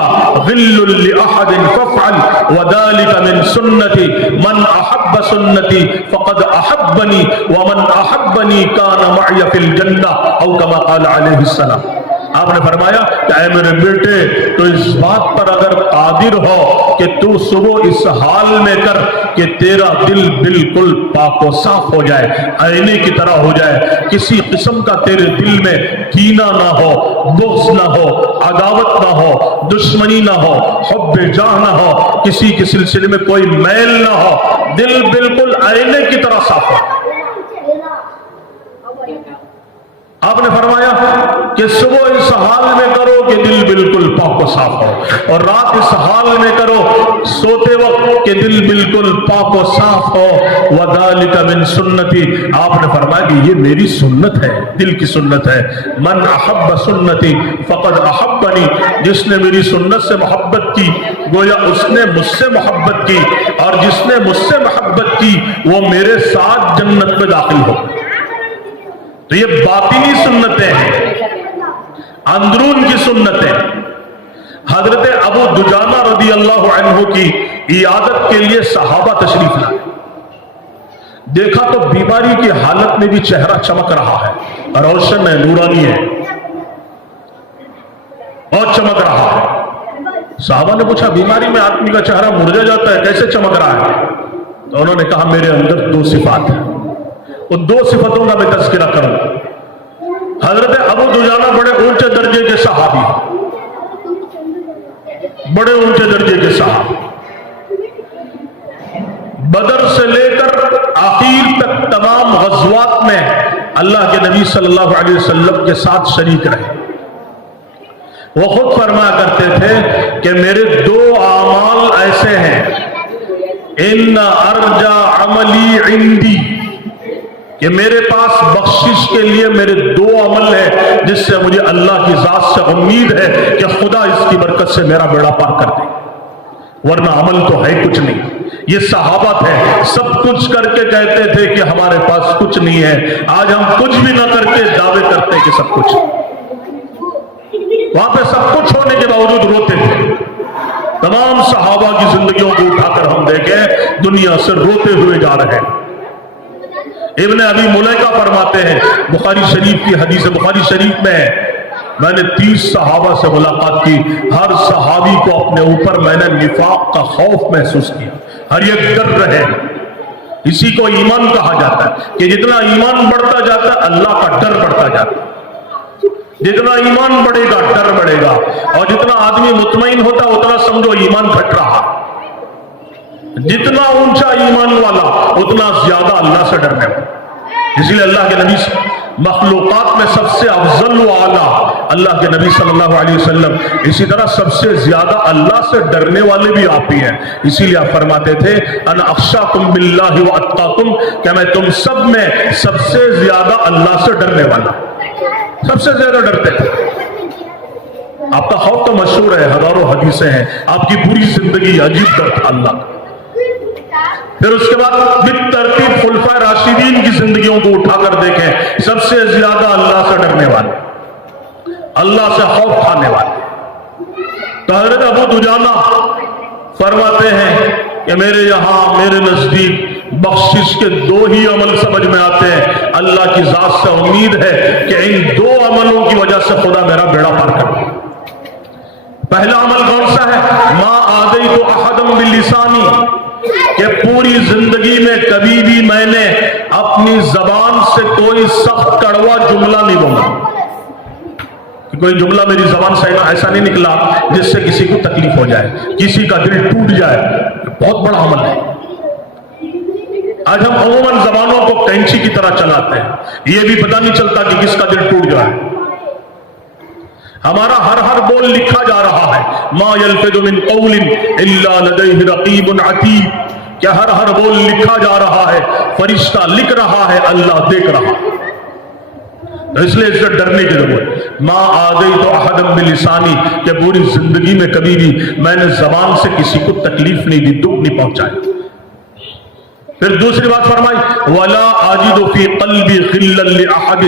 غل لأحد فافعل وذلك من سنتی، من احب سنتی فقد احبنی ومن احبنی کان معی فی الجنہ، او کما قال علیہ السلام۔ آپ نے فرمایا کہ اے میرے بیٹے، تو اس بات پر اگر قادر ہو کہ تو صبح اس حال میں کر کہ تیرا دل بالکل پاک و صاف ہو جائے، آئینے کی طرح ہو جائے، کسی قسم کا تیرے دل میں کینہ نہ ہو، بغض نہ ہو، عداوت نہ ہو، دشمنی نہ ہو، حب جاہ نہ ہو، کسی کے سلسلے میں کوئی میل نہ ہو، دل بالکل آئینے کی طرح صاف ہو۔ آپ نے فرمایا کہ صبح اس حال میں کرو کہ دل بالکل پاک و صاف ہو، اور رات اس حال میں کرو سوتے وقت کہ دل بالکل پاک و صاف ہو، وَذَلِكَ مِن سُنَّتِي۔ آپ نے فرمایا کہ یہ میری سنت ہے، دل کی سنت ہے۔ من احب سنتی فقد احبنی، جس نے میری سنت سے محبت کی گویا اس نے مجھ سے محبت کی، اور جس نے مجھ سے محبت کی وہ میرے ساتھ جنت میں داخل ہو۔ تو یہ باطنی سنتیں ہیں، اندرون کی سنتیں۔ حضرت ابو دجانہ رضی اللہ عنہ کی عیادت کے لیے صحابہ تشریف لائے. دیکھا تو بیماری کی حالت میں بھی چہرہ چمک رہا ہے, روشن ہے, نورانی ہے, اور چمک رہا ہے. صحابہ نے پوچھا بیماری میں آدمی کا چہرہ مرجھا جاتا ہے, کیسے چمک رہا ہے؟ تو انہوں نے کہا میرے اندر دو صفات ہیں, ان دو صفتوں کا میں تذکرہ کروں. حضرت ابو دجانہ بڑے اونچے درجے کے صحابی, بڑے اونچے درجے کے صحابی, بدر سے لے کر آخر تک تمام غزوات میں اللہ کے نبی صلی اللہ علیہ وسلم کے ساتھ شریک رہے. وہ خود فرمایا کرتے تھے کہ میرے دو اعمال ایسے ہیں, ان ارجا عملی عندی, کہ میرے پاس بخشش کے لیے میرے دو عمل ہیں جس سے مجھے اللہ کی ذات سے امید ہے کہ خدا اس کی برکت سے میرا بیڑا پار کر دے, ورنہ عمل تو ہے کچھ نہیں. یہ صحابہ تھے, سب کچھ کر کے کہتے تھے کہ ہمارے پاس کچھ نہیں ہے. آج ہم کچھ بھی نہ کر کے دعوے کرتے کہ سب کچھ. وہاں پہ سب کچھ ہونے کے باوجود روتے تھے. تمام صحابہ کی زندگیوں کو اٹھا کر ہم دیکھیں, دنیا سے روتے ہوئے جا رہے ہیں. ابن ابی ملیکہ فرماتے ہیں, بخاری شریف کی حدیث, بخاری شریف میں میں نے 30 صحابہ سے ملاقات کی, ہر صحابی کو اپنے اوپر میں نے نفاق کا خوف محسوس کیا, ہر ایک ڈر رہے. اسی کو ایمان کہا جاتا ہے کہ جتنا ایمان بڑھتا جاتا ہے اللہ کا ڈر بڑھتا جاتا ہے. جتنا ایمان بڑھے گا ڈر بڑھے گا, اور جتنا آدمی مطمئن ہوتا ہے اتنا سمجھو ایمان گھٹ رہا. جتنا اونچا ایمان والا اتنا زیادہ اللہ سے ڈرنے والا. اسی لیے اللہ کے نبی مخلوقات میں سب سے افضل و اعلیٰ اللہ کے نبی صلی اللہ علیہ وسلم, اسی طرح سب سے زیادہ اللہ سے ڈرنے والے بھی آپ ہی ہیں. اسی لیے آپ فرماتے تھے انا اخشاکم باللہ واتقاکم, کہ میں تم سب میں سب سے زیادہ اللہ سے ڈرنے والا, سب سے زیادہ ڈرتے تھے. آپ کا خوف تو مشہور ہے, ہزاروں حدیثیں ہیں, آپ کی پوری زندگی عجیب ڈر تھا اللہ کا. پھر اس کے بعد بالترتیب خلفائے راشدین کی زندگیوں کو اٹھا کر دیکھیں, سب سے زیادہ اللہ سے ڈرنے والے, اللہ سے خوف کھانے والے. تو حضرت ابو دجانہ فرماتے ہیں کہ میرے یہاں میرے نزدیک بخشش کے دو ہی عمل سمجھ میں آتے ہیں. اللہ کی ذات سے امید ہے کہ ان دو عملوں کی وجہ سے خدا میرا بیڑا پار کر دے. پہلا عمل کون سا ہے؟ ما آدیت احدم باللسانی, کہ پوری زندگی میں کبھی بھی میں نے اپنی زبان سے کوئی سخت کڑوا جملہ نہیں بولا. کوئی جملہ میری زبان سے ایسا نہیں نکلا جس سے کسی کو تکلیف ہو جائے, کسی کا دل ٹوٹ جائے. بہت بڑا عمل ہے. آج ہم عموماً زبانوں کو کینچی کی طرح چلاتے ہیں, یہ بھی پتہ نہیں چلتا کہ کس کا دل ٹوٹ جائے. ہمارا ہر بول لکھا جا رہا ہے, ما یلفظ من قول الا لدیہ رقیب عتید, کہ ہر بول لکھا جا رہا ہے, فرشتہ لکھ رہا ہے, اللہ دیکھ رہا ہے. اس لیے اس سے ڈرنے کی ضرورت. ما آدیت احدم بلسانی, کہ پوری زندگی میں کبھی بھی میں نے زبان سے کسی کو تکلیف نہیں دی, دکھ نہیں پہنچایا. پھر دوسری بات فرمائی ولا اجد فی قلبی غلا لاحد,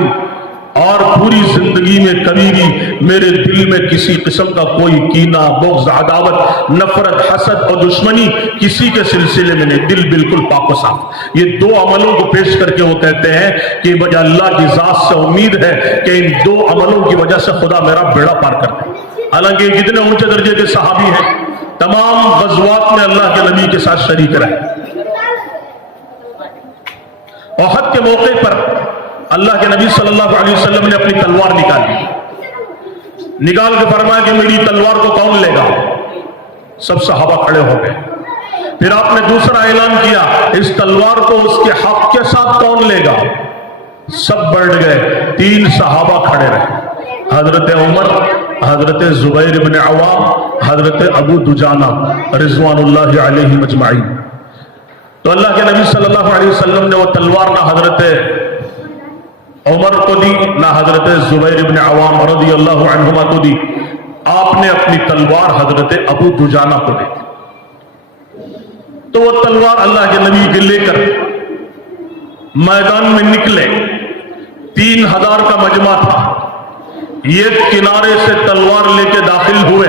اور پوری زندگی میں کبھی بھی میرے دل میں کسی قسم کا کوئی کینہ, بغض, عداوت, نفرت, حسد اور دشمنی کسی کے سلسلے میں نہیں, دل بالکل پاک و صاف. یہ دو عملوں کو پیش کر کے وہ کہتے ہیں کہ وجہ اللہ کی ذات سے امید ہے کہ ان دو عملوں کی وجہ سے خدا میرا بیڑا پار کر دے. حالانکہ کتنے اونچے درجے کے صحابی ہیں, تمام غزوات میں اللہ کے نبی کے ساتھ شریک رہے. احد کے موقع پر اللہ کے نبی صلی اللہ علیہ وسلم نے اپنی تلوار نکال کے فرمایا کہ میری تلوار کو کون لے گا؟ سب صحابہ کھڑے ہو گئے. پھر آپ نے دوسرا اعلان کیا, اس تلوار کو اس کے حق کے ساتھ کون لے گا؟ سب بڑھ گئے. 3 صحابہ کھڑے رہے, حضرت عمر, حضرت زبیر بن عوام, حضرت ابو دجانہ رضوان اللہ علیہ مجمعین. تو اللہ کے نبی صلی اللہ علیہ وسلم نے وہ تلوار نہ حضرت عمر کو دی, نہ حضرت زبیر بن عوام رضی اللہ عنہما کو دی. آپ نے اپنی تلوار حضرت ابو دجانہ کو دی. تو وہ تلوار اللہ کے نبی کے لے کر میدان میں نکلے. 3000 کا مجمع تھا. ایک کنارے سے تلوار لے کے داخل ہوئے,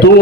2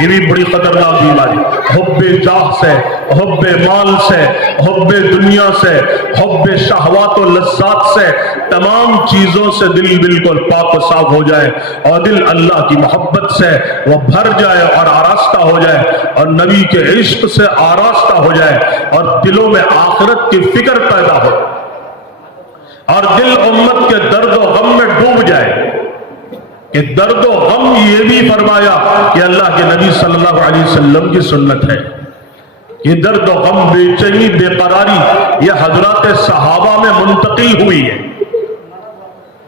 یہ بھی بڑی خطرناک بیماری، حب جاہ سے، حب مال سے، حب دنیا سے، حب شہوات و لذات سے، تمام چیزوں سے دل بالکل پاک و صاف ہو جائے اور دل اللہ کی محبت سے وہ بھر جائے اور آراستہ ہو جائے اور نبی کے عشق سے آراستہ ہو جائے اور دلوں میں آخرت کی فکر پیدا ہو اور دل امت کے درد و غم میں ڈوب جائے کہ درد و غم یہ بھی فرمایا کہ اللہ کے نبی صلی اللہ علیہ وسلم کی سنت ہے. یہ درد و غم، بے چینی، بے قراری یہ حضرات صحابہ میں منتقل ہوئی ہے.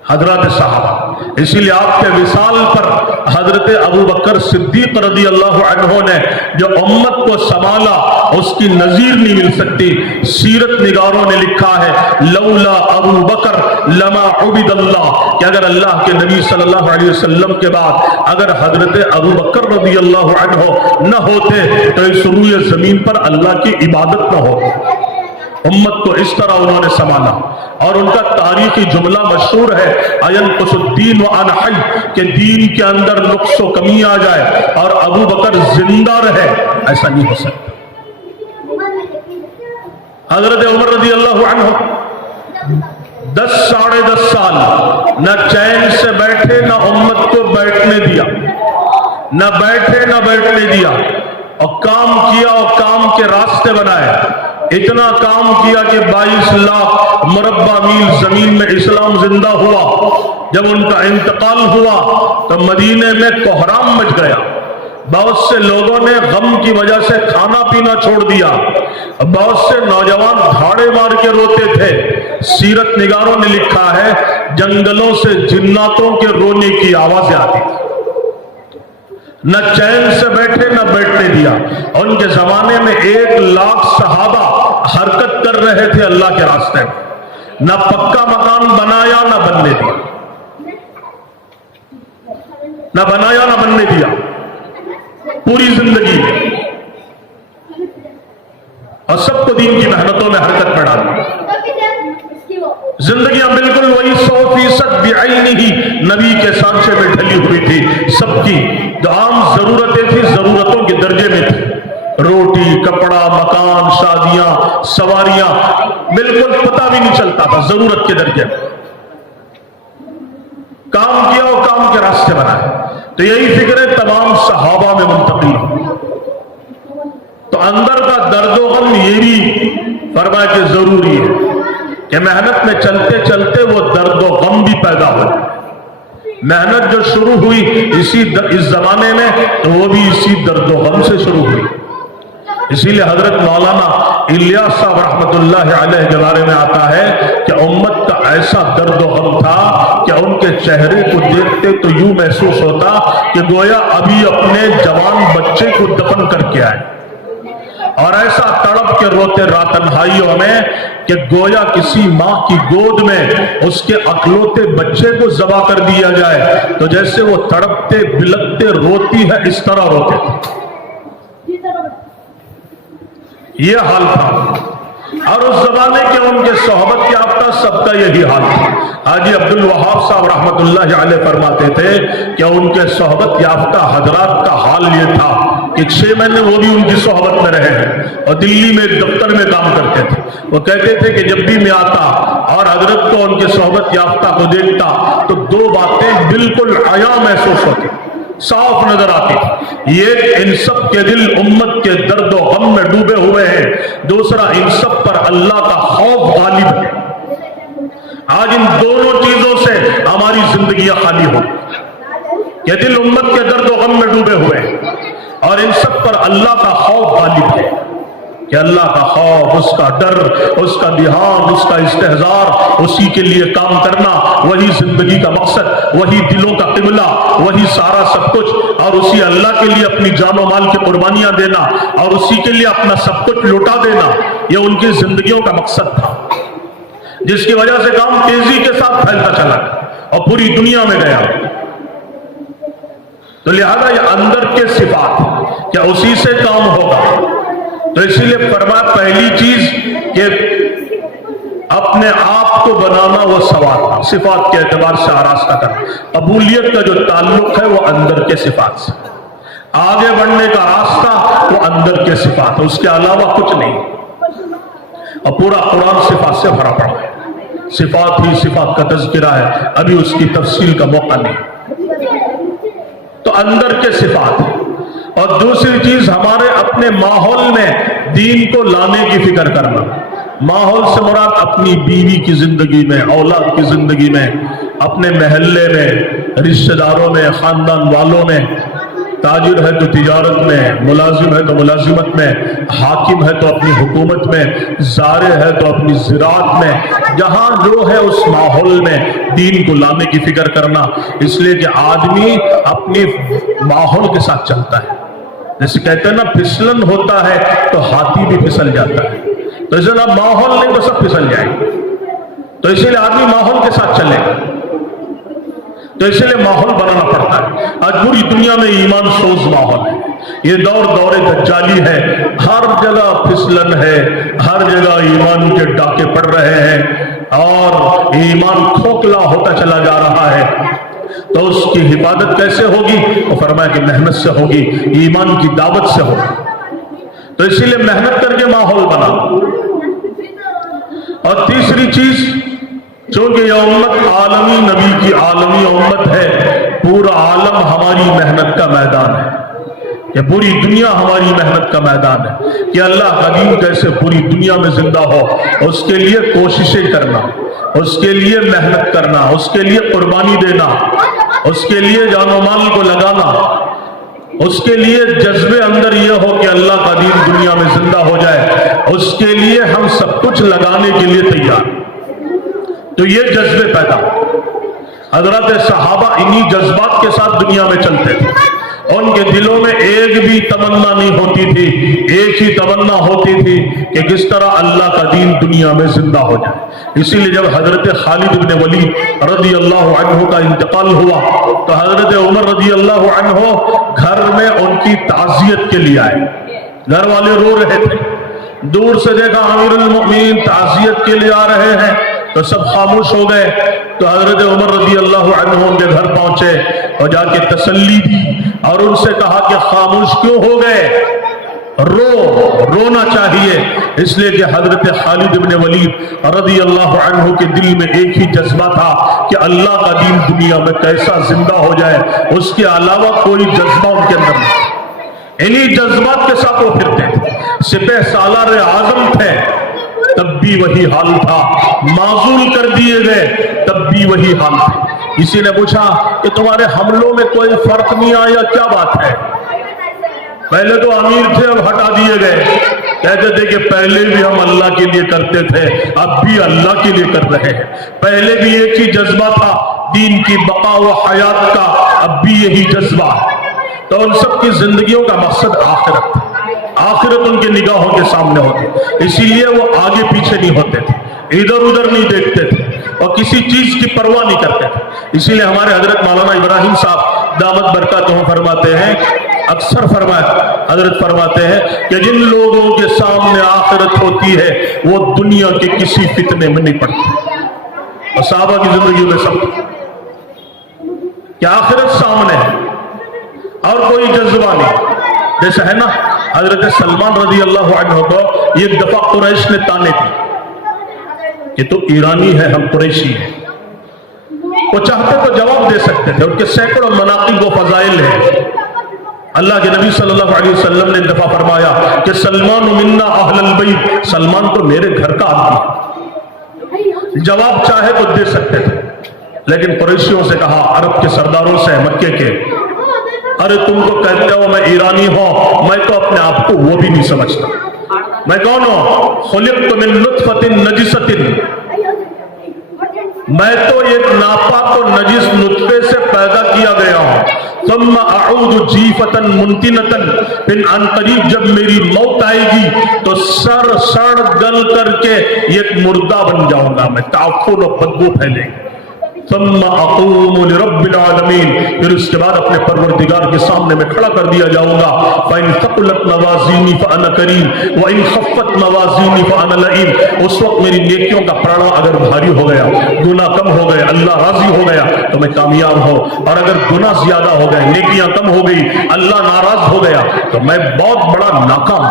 حضرات صحابہ، اسی لیے آپ کے وصال پر حضرت ابو بکر صدیق رضی اللہ عنہ نے جو امت کو سنبھالا اس کی نظیر نہیں مل سکتی. سیرت نگاروں نے لکھا ہے لولا ابو بکر لما عبد اللہ، کہ اگر اللہ کے نبی صلی اللہ علیہ وسلم کے بعد اگر حضرت ابو بکر رضی اللہ عنہ نہ ہوتے تو اس روئے زمین پر اللہ کی عبادت نہ ہوتی. امت کو اس طرح انہوں نے سنبھالا اور ان کا تاریخی جملہ مشہور ہے اَيَنْقُصُ الدِّينُ وَأَنَا حَيٌّ، کہ دین کے اندر نقص و کمی آ جائے اور ابو بکر زندہ رہے، ایسا نہیں ہو سکتا. حضرت عمر رضی اللہ عنہ 10 سال نہ چین سے بیٹھے، نہ امت کو بیٹھنے دیا، نہ بیٹھے نہ بیٹھنے دیا، اور کام کیا اور کام کے راستے بنائے. اتنا کام کیا کہ 22 لاکھ مربع میل زمین میں اسلام زندہ ہوا. جب ان کا انتقال ہوا تو مدینے میں کوہرام مچ گیا. بہت سے لوگوں نے غم کی وجہ سے کھانا پینا چھوڑ دیا، بہت سے نوجوان دھاڑے مار کے روتے تھے. سیرت نگاروں نے لکھا ہے جنگلوں سے جناتوں کے رونے کی آوازیں آتی تھی. نہ چین سے بیٹھے نہ بیٹھنے دیا. ان کے زمانے میں 1 لاکھ صحابہ حرکت کر رہے تھے اللہ کے راستے میں. نہ پکا مکان بنایا نہ بننے دیا، نہ بنایا نہ بننے دیا پوری زندگی میں، اور سب کو دین کی محنتوں میں حرکت میں ڈالی. زندگیاں بالکل وہی 100% بعینہ ہی نبی کے سانچے میں ڈھلی ہوئی تھی. سب کی جو عام ضرورتیں تھی ضرورتوں کے درجے میں تھی، روٹی، کپڑا، مکان، شادیاں، سواریاں، بالکل پتہ بھی نہیں چلتا تھا ضرورت کے درجے میں. کام کیا اور کام کے راستے بنائے. تو یہی فکریں تمام صحابہ میں منتقل ہوئی. تو اندر کا درد و غم یہ بھی فرمایا کہ ضروری ہے کہ محنت میں چلتے چلتے وہ درد و غم بھی پیدا ہو. محنت جو شروع ہوئی اس زمانے میں تو وہ بھی اسی درد و غم سے شروع ہوئی. اسی لیے حضرت مولانا الیاس صاحب رحمۃ اللہ علیہ کے بارے میں آتا ہے کہ امت کا ایسا درد و غم تھا کہ ان کے چہرے کو دیکھتے تو یوں محسوس ہوتا کہ گویا ابھی اپنے جوان بچے کو دفن کر کے آئے، اور ایسا تڑپ کے روتے رات تنہائیوں میں کہ گویا کسی ماں کی گود میں اس کے اکلوتے بچے کو ذبح کر دیا جائے تو جیسے وہ تڑپتے بلکتے روتی ہے اس طرح روتے تھے. یہ حال تھا، اور اس زمانے کے ان کے صحبت یافتہ سب کا یہی حال تھا. حاجی عبد الوہاب صاحب رحمۃ اللہ علیہ فرماتے تھے کہ ان کے صحبت یافتہ حضرات کا حال یہ تھا کہ 6 مہینے وہ بھی ان کی صحبت میں رہے ہیں اور دلی میں ایک دفتر میں کام کرتے تھے. وہ کہتے تھے کہ جب بھی میں آتا اور حضرت کو ان کے صحبت یافتہ کو دیکھتا تو 2 باتیں بالکل عیاں محسوس ہوتی، صاف نظر آتی. یہ ان سب کے دل امت کے درد و غم میں ڈوبے ہوئے ہیں، دوسرا ان سب پر اللہ کا خوف غالب ہے. آج ان دونوں چیزوں سے ہماری زندگیاں خالی ہو کہ دل امت کے درد و غم میں ڈوبے ہوئے ہیں اور ان سب پر اللہ کا خوف غالب ہے کہ اللہ کا خوف، اس کا ڈر، اس کا دھیان، اس کا استحضار، اسی کے لیے کام کرنا، وہی زندگی کا مقصد، وہی دلوں کا قبلہ، وہی سارا سب کچھ، اور اسی اللہ کے لیے اپنی جان و مال کی قربانیاں دینا اور اسی کے لیے اپنا سب کچھ لوٹا دینا، یہ ان کی زندگیوں کا مقصد تھا، جس کی وجہ سے کام تیزی کے ساتھ پھیلتا چلا اور پوری دنیا میں گیا. تو لہذا یہ اندر کے صفات کیا اسی سے کام ہوگا. تو اسی لیے فرمایا پہلی چیز کہ اپنے آپ کو بنانا وہ سوال، صفات کے اعتبار سے آراستہ کرنا. قبولیت کا جو تعلق ہے وہ اندر کے صفات سے. آگے بڑھنے کا راستہ وہ اندر کے صفات، اس کے علاوہ کچھ نہیں. اور پورا قرآن صفات سے بھرا پڑا ہے، صفات ہی صفات کا تذکرہ ہے، ابھی اس کی تفصیل کا موقع نہیں. تو اندر کے صفات. اور دوسری چیز ہمارے اپنے ماحول میں دین کو لانے کی فکر کرنا. ماحول سے مراد اپنی بیوی کی زندگی میں، اولاد کی زندگی میں، اپنے محلے میں، رشتہ داروں میں، خاندان والوں میں. تاجر ہے تو تجارت میں، ملازم ہے تو ملازمت میں، حاکم ہے تو اپنی حکومت میں، زارع ہے تو اپنی زراعت میں، جہاں جو ہے اس ماحول میں دین کو لانے کی فکر کرنا. اس لیے کہ آدمی اپنی ماحول کے ساتھ چلتا ہے. جیسے کہتے ہیں نا پھسلن ہوتا ہے تو ہاتھی بھی پھسل جاتا ہے. تو اس لیے ماحول نہیں تو سب پھسل جائیں گے. تو اسی لیے آدمی ماحول کے ساتھ چلے گا. تو اس لیے ماحول بنانا پڑتا ہے. آج پوری دنیا میں ایمان سوز ماحول ہے. یہ دور دجالی ہے، ہر جگہ پھسلن ہے، ہر جگہ ایمان کے ڈاکے پڑ رہے ہیں اور ایمان کھوکھلا ہوتا چلا جا رہا ہے. تو اس کی حفاظت کیسے ہوگی؟ وہ فرمایا کہ محنت سے ہوگی، ایمان کی دعوت سے ہوگی. تو اسی لیے محنت کر کے ماحول بنا. اور تیسری چیز، چونکہ یہ امت عالمی نبی کی عالمی امت ہے، پورا عالم ہماری محنت کا میدان ہے. کہ پوری دنیا ہماری محنت کا میدان ہے کہ اللہ کا دین کیسے پوری دنیا میں زندہ ہو. اس کے لیے کوششیں کرنا، اس کے لیے محنت کرنا، اس کے لیے قربانی دینا، اس کے لیے جان و مال کو لگانا، اس کے لیے جذبے اندر یہ ہو کہ اللہ کا دین دنیا میں زندہ ہو جائے. اس کے لیے ہم سب کچھ لگانے کے لیے تیار. تو یہ جذبے پیدا. حضرات صحابہ انہی جذبات کے ساتھ دنیا میں چلتے تھے. ان کے دلوں میں ایک بھی تمنا نہیں ہوتی تھی، ایک ہی تمنا ہوتی تھی کہ کس طرح اللہ کا دین دنیا میں زندہ ہو جائے. اسی لیے جب حضرت خالد بن ولید رضی اللہ عنہ کا انتقال ہوا تو حضرت عمر رضی اللہ عنہ گھر میں ان کی تعزیت کے لیے آئے. گھر والے رو رہے تھے. دور سے دیکھا امیر المؤمنین تعزیت کے لیے آ رہے ہیں تو سب خاموش ہو گئے. تو حضرت عمر رضی اللہ عنہ ان کے گھر پہنچے اور جا کے تسلی دی اور ان سے کہا کہ خاموش کیوں ہو گئے؟ رونا چاہیے. اس لیے کہ حضرت خالد بن ولید رضی اللہ عنہ کے دل میں ایک ہی جذبہ تھا کہ اللہ کا دین دنیا میں کیسا زندہ ہو جائے. اس کے علاوہ کوئی جذبہ ان کے اندر نہیں. انہی جذبات کے ساتھ وہ پھرتے تھے. سپہ سالار اعظم تھے تب بھی وہی حال تھا، معزول کر دیے گئے تب بھی وہی حال تھا. کسی نے پوچھا کہ تمہارے حملوں میں کوئی فرق نہیں آیا، کیا بات ہے؟ پہلے تو امیر تھے اب ہٹا دیے گئے. کہتے تھے کہ پہلے بھی ہم اللہ کے لیے کرتے تھے، اب بھی اللہ کے لیے کر رہے ہیں. پہلے بھی ایک ہی جذبہ تھا دین کی بقا و حیات کا، اب بھی یہی جذبہ. تو ان سب کی زندگیوں کا مقصد آخرت تھا. آخرت ان کے نگاہوں کے سامنے ہوتی. اسی لیے وہ آگے پیچھے نہیں ہوتے تھے، ادھر ادھر نہیں دیکھتے تھے اور کسی چیز کی پرواہ نہیں کرتے تھے. اسی لیے ہمارے حضرت مولانا ابراہیم صاحب دامت برکاتہم فرماتے ہیں، اکثر حضرت فرماتے ہیں کہ جن لوگوں کے سامنے آخرت ہوتی ہے وہ دنیا کے کسی فتنے میں نہیں پڑتے. اور صحابہ کی زندگی میں سب کہ آخرت سامنے ہے اور کوئی جذبہ نہیں. جیسے ہے نا حضرت سلمان رضی اللہ عنہ کو ایک دفعہ قریش نے تانے دی کہ تو ایرانی ہے، ہم قریشی ہیں. وہ چاہتے تو جواب دے سکتے تھے، ان کے سینکڑوں مناقب و فضائل ہیں. اللہ کے نبی صلی اللہ علیہ وسلم نے ایک دفعہ فرمایا کہ سلمان منا اہل البیت، سلمان تو میرے گھر کا آدمی ہے. جواب چاہے تو دے سکتے تھے، لیکن قریشیوں سے کہا، عرب کے سرداروں سے، مکے کے، ارے تم تو کہتے ہو میں ایرانی ہوں، میں تو اپنے آپ کو وہ بھی نہیں سمجھتا. میں کون ہوں؟ خلقت من نطفۃ نجست، میں تو ایک ناپاک و نجس نطفے سے پیدا کیا گیا ہوں. ثم اعود جیفتا منتنتا، پھر ان قریب جب میری موت آئے گی تو سڑ گل کر کے ایک مردہ بن جاؤں گا میں، تعفن و بدبو پھیلے گی. ثم اقوم لرب العالمین، پھر اس کے بعد اپنے پروردگار کے سامنے میں کھڑا کر دیا جاؤں گا. فإن ثقلت موازینی فأنا کریم وإن خفت موازینی فأنا لئیم. اس وقت میری نیکیوں کا پڑھنا اگر بھاری ہو گیا، گناہ کم ہو گئے، اللہ راضی ہو گیا تو میں کامیاب ہوں، اور اگر گناہ زیادہ ہو گئے، نیکیاں کم ہو گئی، اللہ ناراض ہو گیا تو میں بہت بڑا ناکام.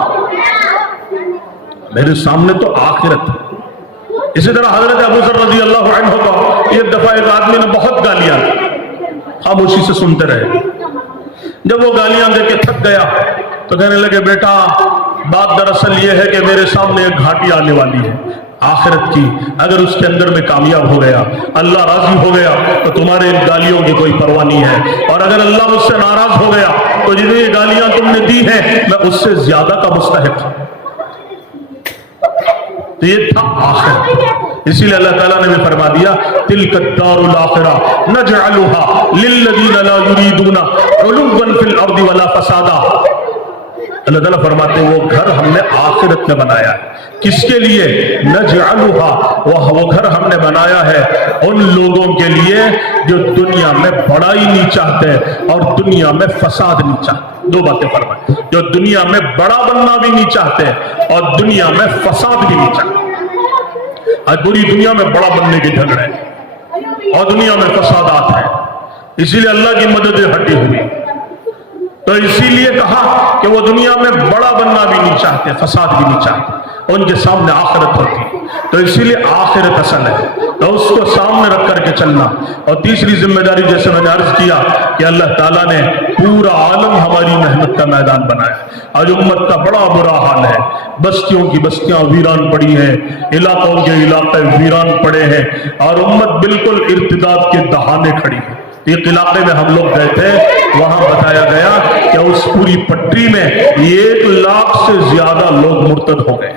میرے سامنے تو آخرت ہے. اسی طرح حضرت ابو ذر رضی اللہ عنہ کو ایک دفعہ ایک آدمی نے بہت گالیاں خاموشی سے سنتے رہے. جب وہ گالیاں دے کے تھک گیا تو کہنے لگے بیٹا بات دراصل یہ ہے کہ میرے سامنے ایک گھاٹی آنے والی ہے آخرت کی، اگر اس کے اندر میں کامیاب ہو گیا، اللہ راضی ہو گیا تو تمہارے ان گالیوں کی کوئی پرواہ نہیں ہے، اور اگر اللہ مجھ سے ناراض ہو گیا تو جتنی گالیاں تم نے دی ہیں میں اس سے زیادہ کا مستحق ہوں. تو یہ تھا آخرت. اسی لیے اللہ تعالیٰ نے بھی فرما دیا تلک الدار الاخرہ نجعلها للذین لا یریدون علوا فی الارض ولا فسادا. اللہ تعالیٰ فرماتے ہیں وہ گھر ہم نے آخرت میں بنایا ہے. کس کے لیے؟ نجعلها، وہ گھر ہم نے بنایا ہے ان لوگوں کے لیے جو دنیا میں بڑائی نہیں چاہتے اور دنیا میں فساد نہیں چاہتے. دو باتیں فرمائیں، جو دنیا میں بڑا بننا بھی نہیں چاہتے اور دنیا میں فساد بھی نہیں چاہتے. آج پوری دنیا میں بڑا بننے کے جھگڑے ہیں اور دنیا میں فسادات ہیں، اسی لیے اللہ کی مدد ہٹی ہوئی. تو اسی لیے کہا کہ وہ دنیا میں بڑا بننا بھی نہیں چاہتے، فساد بھی نہیں چاہتے، ان کے سامنے آخرت ہوتی. تو اسی لیے آخرت اصل ہے، تو اس کو سامنے رکھ کر کے چلنا. اور تیسری ذمہ داری جیسے میں نے عرض کیا کہ اللہ تعالیٰ نے پورا عالم ہماری محنت کا میدان بنایا. آج امت کا بڑا برا حال ہے، بستیوں کی بستیاں ویران پڑی ہیں، علاقوں کے علاقے ویران پڑے ہیں، اور امت بالکل ارتداد کے دہانے کھڑی ہے. ایک علاقے میں ہم لوگ گئے تھے، وہاں بتایا گیا کہ اس پوری پٹری میں 1 لاکھ سے زیادہ لوگ مرتد ہو گئے.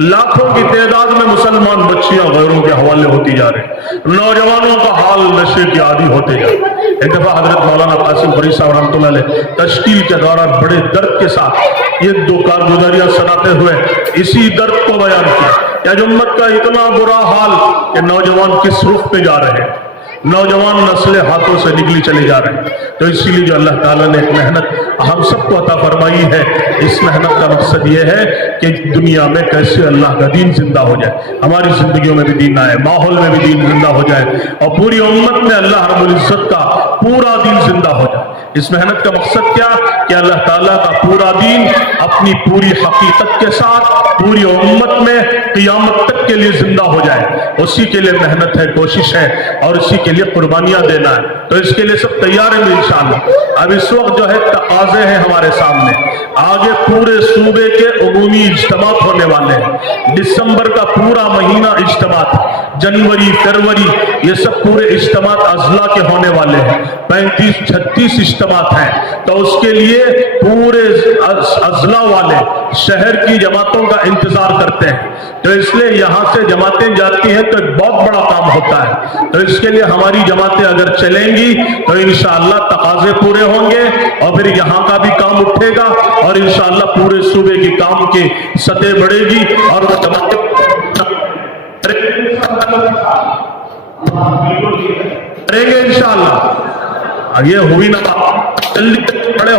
لاکھوں کی تعداد میں مسلمان بچیاں غیروں کے حوالے ہوتی جا رہے، نوجوانوں کا حال نشے کے عادی ہوتے جا رہے. ایک دفعہ حضرت مولانا قاسم فریدی صاحب رحمۃ اللہ علیہ تشکیل کے دوران بڑے درد کے ساتھ یہ 2 کارگزاریاں سناتے ہوئے اسی درد کو بیان کیا کہ آج امت کا اتنا برا حال کہ نوجوان کس رخ پہ جا رہے ہیں، نوجوان نسلیں ہاتھوں سے نکلی چلے جا رہے ہیں. تو اسی لیے جو اللہ تعالیٰ نے ایک محنت ہم سب کو عطا فرمائی ہے، اس محنت کا مقصد یہ ہے کہ دنیا میں کیسے اللہ کا دین زندہ ہو جائے، ہماری زندگیوں میں بھی دین آئے، ماحول میں بھی دین زندہ ہو جائے، اور پوری امت میں اللہ رب العزت کا پورا دین زندہ ہو جائے. اس محنت کا مقصد کیا کہ اللہ تعالیٰ کا پورا دین اپنی پوری حقیقت کے ساتھ پوری امت میں قیامت تک کے لیے زندہ ہو جائے. اسی کے لیے محنت ہے، کوشش ہے، اور اسی کے لیے قربانیاں دینا ہے. تو اس کے لیے سب تیار ہیں انشاءاللہ. اب اس وقت جو ہے تقاضے ہیں ہمارے سامنے. آگے پورے صوبے کے عمومی اجتماعات ہونے والے ہیں، دسمبر کا پورا مہینہ اجتماعات، جنوری فروری یہ سب پورے اجتماعات اضلاع کے ہونے والے ہیں. 35-36 اجتماعات ہیں. تو اس کے لیے پورے اضلاع والے شہر کی جماعتوں کا انتظار کرتے ہیں. تو اس لیے یہاں سے جماعتیں جاتی ہیں تو ایک بہت بڑا کام ہوتا ہے. تو اس کے لیے ہماری جماعتیں اگر چلیں گی تو انشاءاللہ تقاضے پورے ہوں گے، اور پھر یہاں کا بھی کام اٹھے گا، اور انشاءاللہ پورے صوبے کی کام کی سطح بڑھے گی، اور وہ جماعتیں کریں گے انشاءاللہ. یہ ہوئی نہ جلدی بڑے